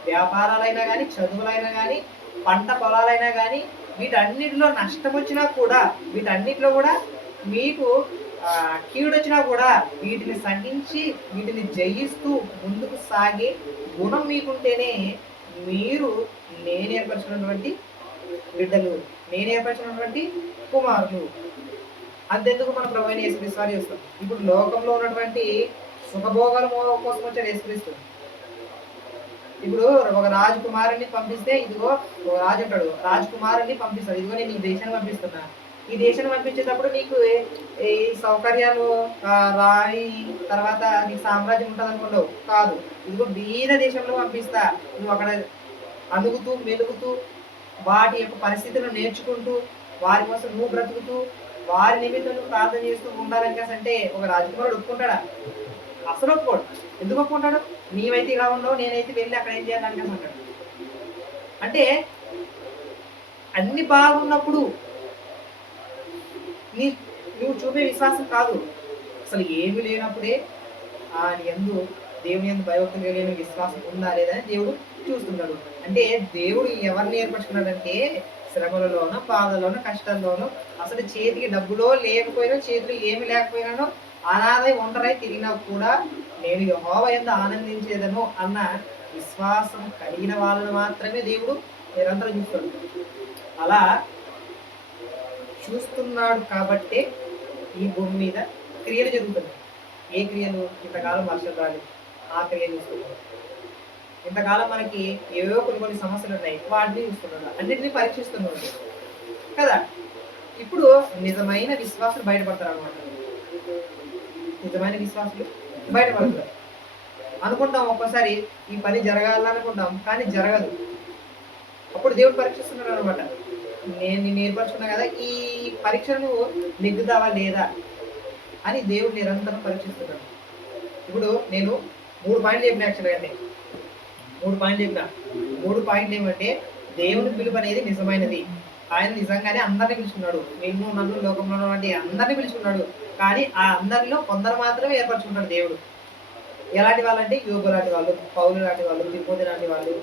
వ్యాపారాలైనా కానీ, చదువులైనా కానీ, పంట పొలాలైనా కానీ వీటన్నిటిలో నష్టం వచ్చినా కూడా, వీటన్నిటిలో కూడా మీకు కీడొచ్చినా కూడా వీటిని సహించి వీటిని జయిస్తూ ముందుకు సాగే గుణం మీకుంటేనే మీరు నేను ఏర్పరచినటువంటి బిడ్డలు, నేను ఏర్పరచినటువంటి కుమారులు. అంతెందుకు మన ప్రభు అయిన యేసుక్రీస్తు వారు చూస్తాం. ఇప్పుడు లోకంలో ఉన్నటువంటి సుఖభోగాల కోసం వచ్చాడు యేసుక్రీస్తు. ఇప్పుడు ఒక రాజకుమారుని పంపిస్తే ఇదిగో ఒక రాజు అంటాడు, రాజకుమారుని పంపిస్తాడు, ఇదిగో నేను ఈ దేశాన్ని పంపిస్తున్నా. ఈ దేశాన్ని పంపించేటప్పుడు నీకు ఈ సౌకర్యాలు రాయి తర్వాత నీకు సామ్రాజ్యం ఉంటుంది అనుకుంటావు కాదు. ఇదిగో బీద దేశంలో పంపిస్తా, నువ్వు అక్కడ అణుగుతూ మెలుగుతూ వాటి యొక్క పరిస్థితులను నేర్చుకుంటూ వారి కోసం నువ్వు బ్రతుకుతూ వారి నిమిత్తం నువ్వు ప్రార్థన చేస్తూ ఉండాలని అంటే ఒక రాజకుమారుడు ఒప్పుకుంటాడా? అసలు ఒప్పుకోడు. ఎందుకు ఒప్పుకుంటాడు? నీవైతే ఇలా ఉండవు, నేనైతే వెళ్ళి అక్కడ ఏం చేయాలని అంటాడు. అంటే అన్ని బాగున్నప్పుడు నువ్వు చూపే విశ్వాసం కాదు, అసలు ఏమి లేనప్పుడే ఆయన యందు దేవుని యందు భయభక్తులు కలిగిన విశ్వాసం ఉందా లేదని దేవుడు చూస్తున్నాడు. అంటే దేవుడు ఎవరిని ఏర్పరచుకున్నాడంటే శ్రమలలోనూ బాధల్లోనూ కష్టాల్లోనూ అసలు చేతికి డబ్బులో లేకపోయినా చేతులు ఏమి లేకపోయినానో అనాథై ఒంటరై తిరిగినా కూడా నేను యెహోవా యందు ఆనందించేదను అన్న విశ్వాసం కలిగిన వాళ్ళను మాత్రమే దేవుడు నిరంతరం చూస్తాడు. అలా చూస్తున్నాడు కాబట్టే ఈ భూమి మీద క్రియలు జరుగుతున్నాయి. ఏ క్రియలు? ఇంతకాలం వర్షం రాలేదు, ఆ క్రియ చూస్తున్నాడు. ఇంతకాలం మనకి ఏవో కొన్ని సమస్యలు ఉన్నాయి, వాటిని చూస్తున్నాడు. అన్నింటినీ పరీక్షిస్తున్నాడు కదా. ఇప్పుడు నిజమైన విశ్వాసులు బయటపడతారు అనమాట. నిజమైన విశ్వాసులు బయటపడతారు. అనుకుంటాం ఒక్కోసారి ఈ పని జరగాలనుకుంటాం, కానీ జరగదు. అప్పుడు దేవుడు పరీక్షిస్తున్నాడు అనమాట. నేను నిన్ను ఏర్పరచుకున్నా కదా, ఈ పరీక్షను నువ్వు నెగ్గుతావా లేదా అని దేవుడు నిరంతరం పరీక్షిస్తున్నాడు. ఇప్పుడు నేను 3 పాయింట్లు చెప్పిన యాక్చువల్గా అంటే 3 పాయింట్లు చెప్పిన. 3 పాయింట్లు ఏమంటే దేవుని పిలుపు అనేది నిజమైనది. ఆయన నిజంగానే అందరినీ పిలుచుకున్నాడు. నిన్ను నన్ను లోకంలో ఉన్నటువంటి అందరినీ పిలుచుకున్నాడు. కానీ ఆ అందరిలో కొందరు మాత్రమే ఏర్పరచుకుంటాడు దేవుడు. ఎలాంటి వాళ్ళంటే యోగు లాంటి వాళ్ళు, పౌలు లాంటి వాళ్ళు, తిమోతి లాంటి వాళ్ళు,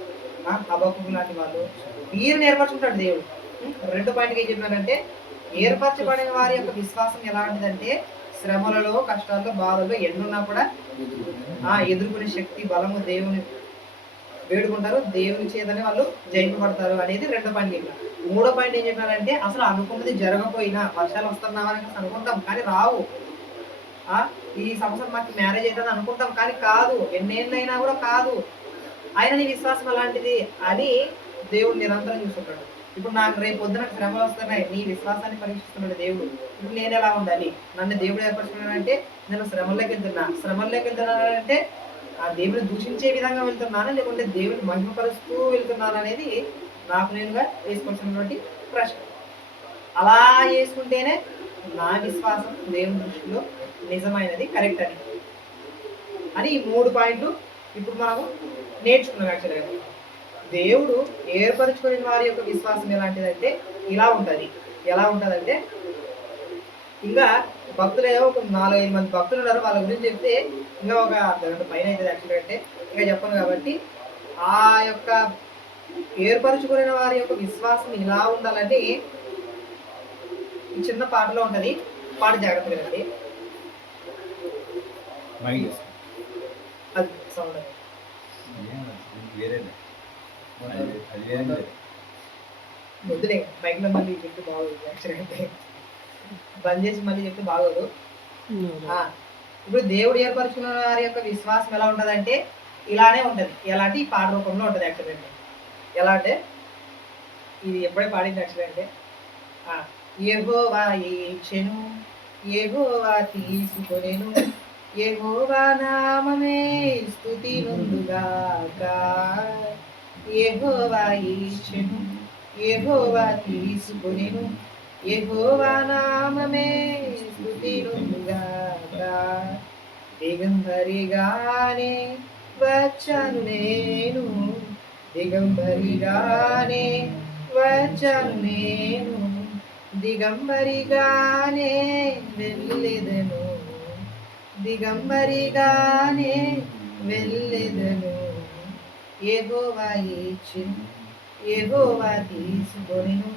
హబక్కూకు లాంటి వాళ్ళు, వీరిని ఏర్పరచుకుంటాడు దేవుడు. 2 పాయింట్కి ఏం చెప్పినారంటే ఏర్పరచబడిన వారి యొక్క విశ్వాసం ఎలాంటిదంటే శ్రమలలో కష్టాల్లో బాధల్లో ఎన్నున్నా కూడా ఎదుర్కొనే శక్తి బలము దేవుని వేడుకుంటారు, దేవుని చేతనే వాళ్ళు జయింపబడతారు అనేది 2 పాయింట్ చెప్పిన. 3వ పాయింట్ ఏం చెప్పినారంటే అసలు అనుకున్నది జరగకపోయినా వర్షాలు వస్తున్నామని అనుకుంటాం కానీ రావు. ఈ సంవత్సరం మాకు మ్యారేజ్ అవుతుంది అనుకుంటాం కానీ కాదు, ఎన్నేళ్ళైనా కూడా కాదు. ఆయన నీ విశ్వాసం అలాంటిది అని దేవుడు నిరంతరం చూస్తుంటాడు. ఇప్పుడు నాకు రేపు పొద్దున శ్రమలు వస్తున్నాయి, నీ విశ్వాసాన్ని పరీక్షిస్తున్నాడు దేవుడు. ఇప్పుడు నేను ఎలా ఉండాలి? నన్ను దేవుడు ఏర్పరచుకున్నాడంటే నేను శ్రమల్లోకి వెళ్తున్నానంటే ఆ దేవుని దూషించే విధంగా వెళ్తున్నానా లేకుంటే దేవుని మహిమపరుస్తూ వెళ్తున్నాను అనేది నాకు నేనుగా వేసుకోవాల్సినటువంటి ప్రశ్న. అలా చేసుకుంటేనే నా విశ్వాసం దేవుని దృష్టిలో నిజమైనది, కరెక్ట్ అని ఈ 3 పాయింట్లు ఇప్పుడు మనము నేర్చుకున్నాం. యాక్చువల్గా దేవుడు ఏర్పరచుకునే వారి యొక్క విశ్వాసం ఎలాంటిదంటే ఇలా ఉంటుంది. ఎలా ఉంటుందంటే ఇంకా భక్తులు ఏవో ఒక 4-5 మంది భక్తులు ఉన్నారు, వాళ్ళ గురించి చెప్తే ఇంకా ఒక అర్ధగంట పైన అవుతుంది యాక్చువల్గా అంటే ఇంకా చెప్పను. కాబట్టి ఆ యొక్క ఏర్పరచుకునే వారి యొక్క విశ్వాసం ఇలా ఉండాలంటే ఈ చిన్న పాటలో ఉంటుంది, పాట జాగ్రత్తగా అండి. అది సౌండ్ వద్దులే, మైక్లో మళ్ళీ చెప్తే బాగోదు. యాక్చువల్గా అంటే బంద్ చేసి మళ్ళీ చెప్తే బాగోదు. ఆ, ఇప్పుడు దేవుడు ఏర్పరచుకున్న వారి యొక్క విశ్వాసం ఎలా ఉంటుందంటే ఇలానే ఉంటుంది. ఎలా అంటే ఈ పాట రూపంలో ఉంటుంది యాక్చువల్లీ. ఎలా అంటే ఇది ఎప్పుడే పాడింది యాక్చువల్లీ అంటే యెహోవా ఇచ్చెను, యెహోవా తీసుకొనెను, యెహోవా నామమే స్తుతి నొందుగాక. యెహోవా ఇచ్చెను, యెహోవా తీసుకొనెను, యెహోవా నామమే స్తుతి నొందుగాక. దిగంబరిగానే వచ్చాను నేను, దిగంబరిగానే వచ్చాను నేను, దిగంబరిగానే వెళ్ళెదను, దిగంబరిగానే వెళ్ళెదను. యెహోవా ఇచ్చెను, యెహోవా తీసుకొనెను,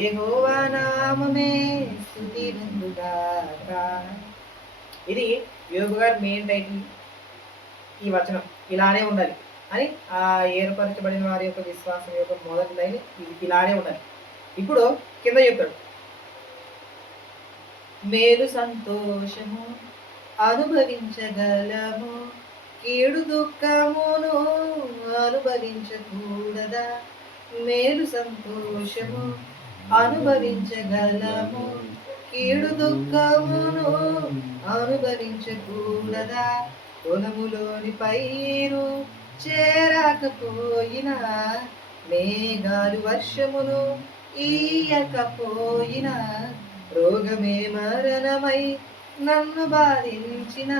యెహోవా నామమే స్తుతి నొందుగాక. ఇది యోగు గారి మెయిన్ టైటిల్. ఈ వచనం ఇలానే ఉండాలి అని ఆ ఏర్పరచబడిన వారి యొక్క విశ్వాసం యొక్క మొదటి లైన్ ఇది ఇలానే ఉండాలి. ఇప్పుడు కింద చెప్తాడు, మేలు సంతోషము అనుభవించగలము, కీడు దుఃఖమును అనుభవించకూడదా. మేలు సంతోషము అనుభవించగలము, కీడు దుఃఖమును అనుభవించకూడదా. పొలములోని పైరు చేరాకపోయినా, మేఘాలు వర్షమును ఈయకపోయినా, రోగమే మరణమై నన్ను బాధించిన,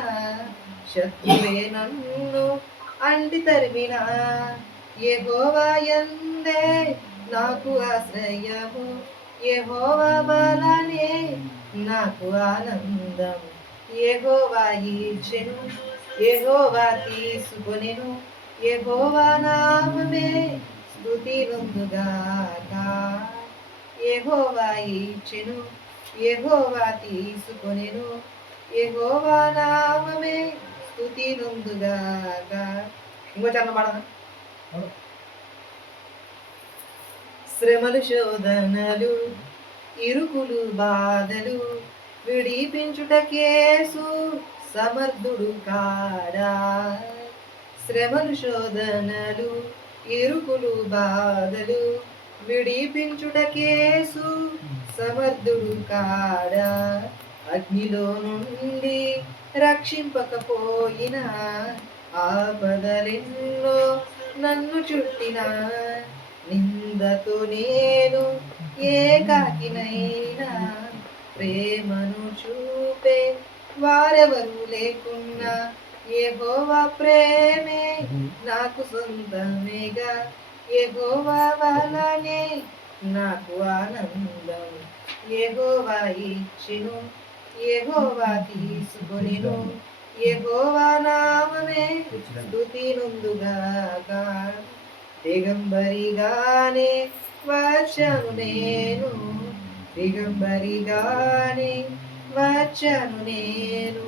శత్రువే నన్ను అంటి తరిమిన, యెహోవా యందే నాకు ఆశ్రయము, యెహోవా బలనే నాకు ఆనందం. యెహోవా ఇచ్చెను, యెహోవా తీసుకొనెను, యెహోవా నామమే స్తుతి నొందుగాక. యెహోవా ఇచ్చెను, యెహోవా తీసుకొనెను, యెహోవా నామమే స్తుతి నొందుగాక. ఇంకో చరణం పాడనా? శ్రమలు శోధనలు ఇరుకులు బాధలు విడిపించుటకేసు సమర్థుడు కాడా. శ్రమలు శోధనలు ఇరుకులు బాధలు విడిపించుటకేసు సమర్థుడు కాడా. అగ్నిలో నుండి రక్షింపకపోయినా, ఆపదలెన్నో నన్ను చుట్టినా, నిందతో నేను ఏకాకినైనా, ప్రేమను చూపే వారెవరు లేకున్నా, యెహోవా ప్రేమే నాకు సొంతమేగా, యెహోవా వలనే నాకు ఆనందం. యెహోవా ఇచ్చెను, యెహోవా తీసుకొనెను, యెహోవా నామమే స్తుతి నొందుగాక. దిగంబరిగానే వచ్చాను నేను, దిగంబరిగానే వచ్చాను నేను,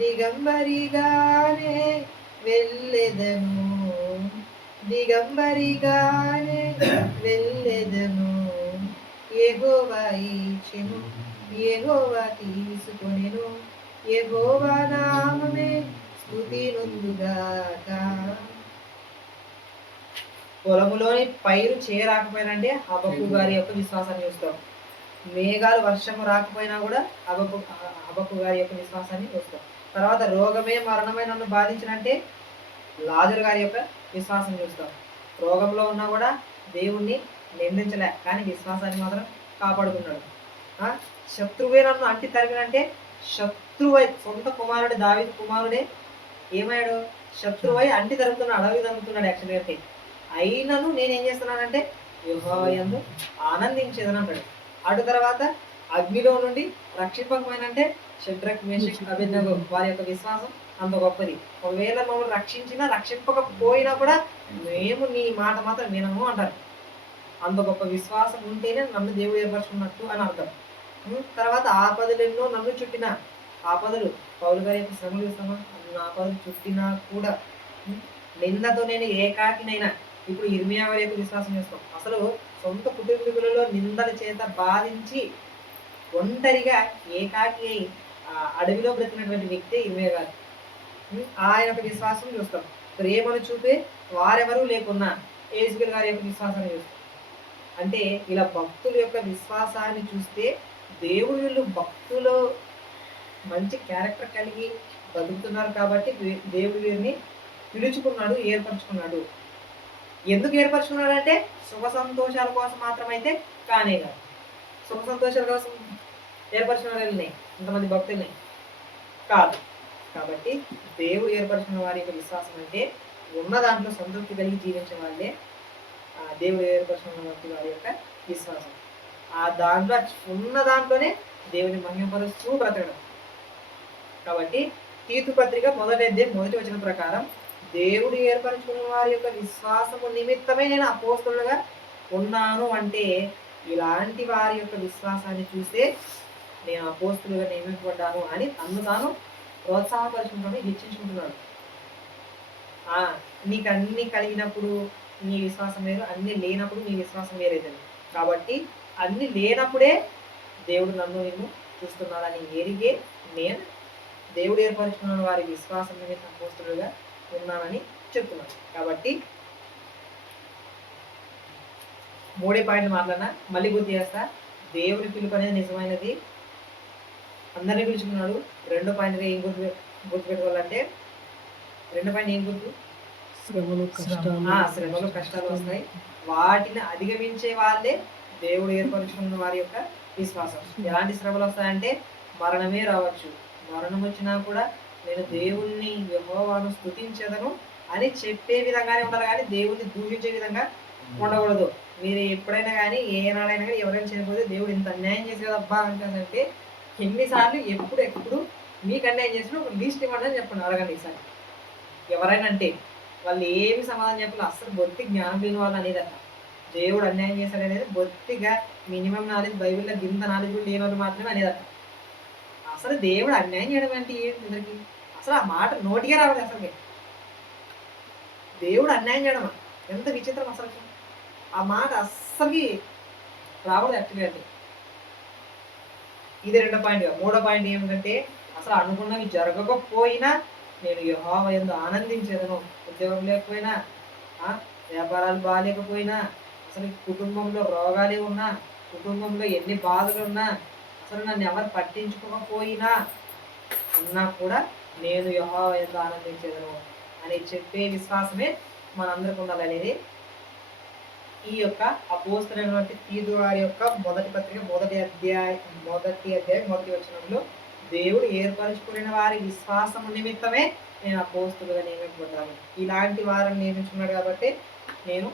దిగంబరిగానే వెళ్ళెదను, దిగంబరిగానే వెళ్ళెదను. యెహోవా ఇచ్చెను, యెహోవా తీసుకొనెను, యెహోవా నామమే స్తుతి నొందుగాక. పొలములోని పైరు చేయరాకపోయినంటే హబక్కు గారి యొక్క విశ్వాసాన్ని చూస్తాం. మేఘాలు వర్షము రాకపోయినా కూడా హబక్కు గారి యొక్క విశ్వాసాన్ని చూస్తాం. తర్వాత రోగమే మరణమే నన్ను బాధించినంటే లాజరు గారి యొక్క విశ్వాసం చూస్తాం. రోగంలో ఉన్నా కూడా దేవుణ్ణి నిందించలే, కానీ విశ్వాసాన్ని మాత్రం కాపాడుకున్నాడు. శత్రువే నన్ను అంటి తరిమినంటే శత్రువై సొంత కుమారుడు దావీదు కుమారుడే ఏమయ్యాడు, శత్రువై అంటి తరుగుతున్నాడు, అడవి తరుగుతున్నాడు యాక్చువల్గా. అంటే అయినను నేనేం చేస్తున్నానంటే యెహోవా యందు ఆనందించేదని అంటాడు. అటు తర్వాత అగ్నిలో నుండి రక్షింపకపోయినంటే షడ్రక్ మేషక్ అబేద్నెగో వారి యొక్క విశ్వాసం అంత గొప్పది. ఒకవేళ మమ్మల్ని రక్షించినా రక్షింపకపోయినా కూడా మేము నీ మాట మాత్రం వినము అంటారు. అంత గొప్ప విశ్వాసం ఉంటేనే నన్ను దేవుడు ఏర్పరచుకున్నట్టు అని అర్థం. తర్వాత ఆపదలు ఎన్నో నన్ను చుట్టిన, ఆపదలు పౌలు గారి యొక్క శ్రమలు చూస్తామా, ఆపదలు చుట్టినా కూడా నిందతో నేను ఏకాకినైనా. ఇప్పుడు ఇర్మియా గారి యొక్క విశ్వాసం చేస్తాం. అసలు సొంత కుటుంబీకులలో నిందల చేత బాధించి ఒంటరిగా ఏకాకి అయి అడవిలో బ్రతికినటువంటి వ్యక్తి ఇర్మియా గారు. ఆయన యొక్క విశ్వాసం చూస్తాం. ప్రేమను చూపే వారెవరూ లేకున్నా యేసుగిరి గారి యొక్క విశ్వాసాన్ని చూస్తాం. అంటే ఇలా భక్తుల యొక్క విశ్వాసాన్ని చూస్తే దేవుడు వీళ్ళు భక్తులు మంచి క్యారెక్టర్ కలిగి బతుకుతున్నారు కాబట్టి దేవుడు వీరిని పిలుచుకున్నాడు, ఏర్పరచుకున్నాడు. ఎందుకు ఏర్పరచుకున్నాడు అంటే సుఖ సంతోషాల కోసం మాత్రమైతే కానే కాదు. సుఖ సంతోషాల కోసం ఏర్పరచిన వాళ్ళని ఇంతమంది భక్తుల్ని కాదు. కాబట్టి దేవుడు ఏర్పరచిన వారి యొక్క విశ్వాసం అంటే ఉన్న దాంట్లో సంతృప్తి కలిగి జీవించే వాళ్ళే దేవుడు ఏర్పరచిన వారి యొక్క విశ్వాసం. ఆ దాంట్లో ఉన్న దాంట్లోనే దేవుని మహిమపరుస్తూ బ్రతకడం. కాబట్టి తీతు పత్రిక మొదటి వచనం ప్రకారం దేవుడు ఏర్పరచుకున్న వారి యొక్క విశ్వాసము నిమిత్తమే నేను అపోస్తలుగా ఉన్నాను అంటే ఇలాంటి వారి యొక్క విశ్వాసాన్ని చూస్తే నేను అపోస్తలుగా నియమించబడ్డాను అని తను తాను ప్రోత్సాహపరుచుకుంటాను, హెచ్చించుకుంటున్నాడు. నీకు అన్ని కలిగినప్పుడు నీ విశ్వాసం వేరు, అన్ని లేనప్పుడు నీ విశ్వాసం వేరేదని. కాబట్టి అన్ని లేనప్పుడే దేవుడు నన్ను నిన్ను చూస్తున్నాడని ఎరిగే నేను దేవుడు ఏర్పరచుకున్న వారి విశ్వాసం నిమిత్తం అపోస్తలుగా ఉన్నానని చెప్తున్నాను. కాబట్టి 3 పాయింట్లు మాట్లాడినా మళ్ళీ గుర్తు చేస్తా. దేవుడి పిలుపు అనేది నిజమైనది, అందరినీ పిలుచుకున్నాడు. 2 పాయింట్గా ఏం గుర్తుపెట్టుకోవాలంటే 2 పాయింట్ ఏం గుర్తు? శ్రమలు కష్టాలు వస్తాయి. వాటిని అధిగమించే వాళ్ళే దేవుడు ఏర్పరచుకున్న వారి యొక్క విశ్వాసం. ఎలాంటి శ్రమలు వస్తాయంటే మరణమే రావచ్చు. మరణం వచ్చినా కూడా నేను దేవుణ్ణి యెహోవాను స్తుతించెదను అని చెప్పే విధంగానే ఉండాలి, కానీ దేవుణ్ణి దూషించే విధంగా ఉండకూడదు. మీరు ఎప్పుడైనా కానీ ఏనాడైనా కానీ ఎవరైనా చనిపోతే దేవుడు ఇంత అన్యాయం చేసేదబ్బా అంటే ఎన్నిసార్లు ఎప్పుడు మీకు అన్యాయం చేసినా ఒక లిస్ట్ ఇవ్వండి అని చెప్పండి, అడగండి. ఈసారి ఎవరైనా అంటే వాళ్ళు ఏమి సమాధానం చెప్పాలి, అసలు బొత్తి జ్ఞానం లేని వాళ్ళు అనేది అట్లా. దేవుడు అన్యాయం చేశాడు అనేది బొత్తిగా మినిమం నాలెడ్జ్, బైబిల్లో గింత నాలెడ్జ్ లేని వాళ్ళు మాత్రమే అనేది అట్లా. అసలు దేవుడు అన్యాయం చేయడం అంటే ఏంటి? అందరికి అసలు ఆ మాట నోటిగా రావాలి. అసలు దేవుడు అన్యాయం చేయడం ఎంత విచిత్రం అసలు. ఆ మాట అస్సలకి రావడం యాక్చువల్గా అంటే. ఇది 2 పాయింట్. 3 పాయింట్ ఏమిటంటే అసలు అనుకున్నవి జరగకపోయినా నేను యెహోవా యందు ఆనందించేదను. ఉద్యోగం లేకపోయినా, వ్యాపారాలు బాగాలేకపోయినా, అసలు కుటుంబంలో రోగాలే ఉన్నా, కుటుంబంలో ఎన్ని బాధలు ఉన్నా, అసలు నన్ను ఎవరు పట్టించుకోకపోయినా అన్నా కూడా నేను యెహోవా యందు ఆనందించేదను అని చెప్పే విశ్వాసమే మనందరికి ఉండాలి అనేది ఈ యొక్క అపోస్తలుడైనటువంటి తీతు వారి యొక్క మొదటి పత్రిక మొదటి అధ్యాయం 1 వచనంలో దేవుడు ఏర్పరచుకున్న వారి విశ్వాసము నిమిత్తమే నేను అపోస్తలుగా నియమించబడ్డాను. ఇలాంటి వారిని నియమించుకున్నాడు కాబట్టి నేను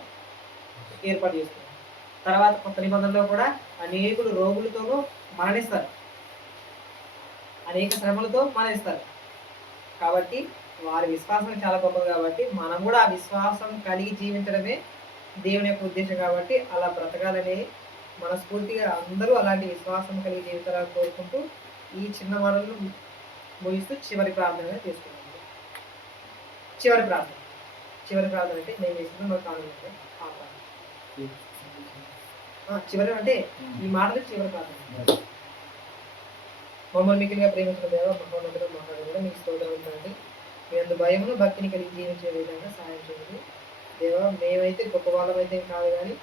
ఏర్పాటు చేసుకున్నాను. తర్వాత కొత్త నిబంధనలో కూడా అనేకులు రోగులతోనూ మరణిస్తారు, అనేక శ్రమలతో మరణిస్తారు. కాబట్టి వారి విశ్వాసం చాలా గొప్పది. కాబట్టి మనం కూడా ఆ విశ్వాసం కలిగి జీవించడమే దేవుని యొక్క ఉద్దేశం. కాబట్టి అలా బ్రతకాలని మనస్ఫూర్తిగా అందరూ అలాంటి విశ్వాసం కలిగి జీవితాలను కోరుకుంటూ ఈ చిన్న మాటలను ముగిస్తూ చివరి ప్రార్థన చేసుకున్నాం. చివరి ప్రార్థన అంటే నేను చేసిన మన కానుంటే చివరి అంటే ఈ మాటలు చివరి ప్రార్థన. మమ్మల్ని మిగిలిగా ప్రేమించిన దేవ మహోన్నతుడు మహాదేవుడు మీకు స్తోత్రం ఉందండి. మీ అందు భయమును భక్తిని కలిగి జీవించే విధంగా సహాయం చేయండి దేవా. మేమైతే గొప్ప వాళ్ళమైతే కాదు, కానీ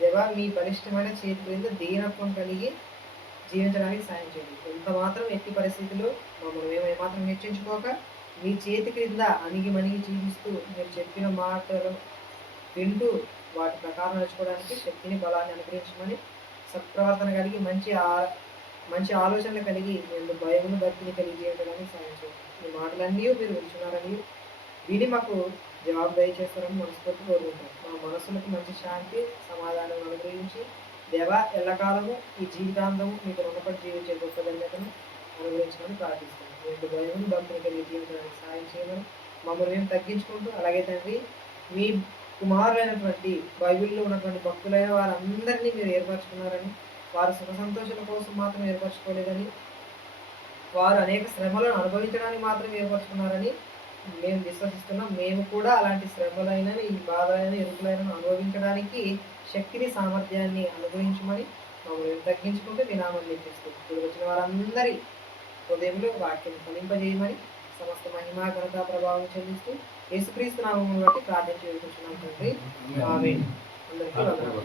దేవా మీ బలిష్టమైన చేతి క్రింద దీనత్వం కలిగి జీవించడానికి సాయం చేయండి. ఎంత మాత్రం ఎట్టి పరిస్థితుల్లో మమ్మల్ని మేము ఏమాత్రం హెచ్చించుకోక మీ చేతి క్రింద అణిగి జీవిస్తూ మీరు చెప్పిన మాటలు వింటూ వాటి ప్రకారం నడుచుకోవడానికి శక్తిని బలాన్ని అనుగ్రహించమని, సత్ప్రవర్తన కలిగి మంచి ఆలోచనలు కలిగి మేము భయమును భక్తిని కలిగి జీవించడానికి సాయం చేయండి. ఈ మాటలన్నీ మీరు వింటున్నారని విని మాకు జవాబు దయచేస్తారని మనస్ఫూర్తి కోరుకుంటాం. మా మనసులకు మంచి శాంతి సమాధానం అనుగ్రహించి దేవా ఎల్లకాలము ఈ జీవితాంతము మీకు రుణపడి జీవించే గొప్ప ధన్యతను అనుగ్రహించమని ప్రార్థిస్తాం. మీకు భయమును భక్తిని కలిగి జీవించడానికి సాయం చేయమని మమ్మల్ని మేము తగ్గించుకుంటూ, అలాగే తండ్రి మీ కుమారులైనటువంటి బైబిల్లో ఉన్నటువంటి భక్తులైన వారందరినీ మీరు ఏర్పరచుకున్నారని, వారు సుఖ సంతోషాల కోసం మాత్రం ఏర్పరచుకోలేదని, వారు అనేక శ్రమలను అనుభవించడానికి మాత్రం ఏర్పరచుకున్నారని మేము విశ్వసిస్తున్నాం. మేము కూడా అలాంటి శ్రమలైన ఈ బాధలైన ఎరుకులైన అనుభవించడానికి శక్తిని సామర్థ్యాన్ని అనుగ్రహించమని మమ్మల్ని తగ్గించుకుంటూ మీ నామాన్ని ఇప్పిస్తూ ఇప్పుడు వచ్చిన వారందరి హృదయంలో వాక్యం ఫలింపజేయమని సమస్త మహిమా ఘనత ప్రభావం చెల్లిస్తూ యేసుక్రీస్తు నామమును బట్టి ప్రార్థన చేసుకుంటున్నాం తండ్రి. ఆమేన్. అందరికీ వందనాలు.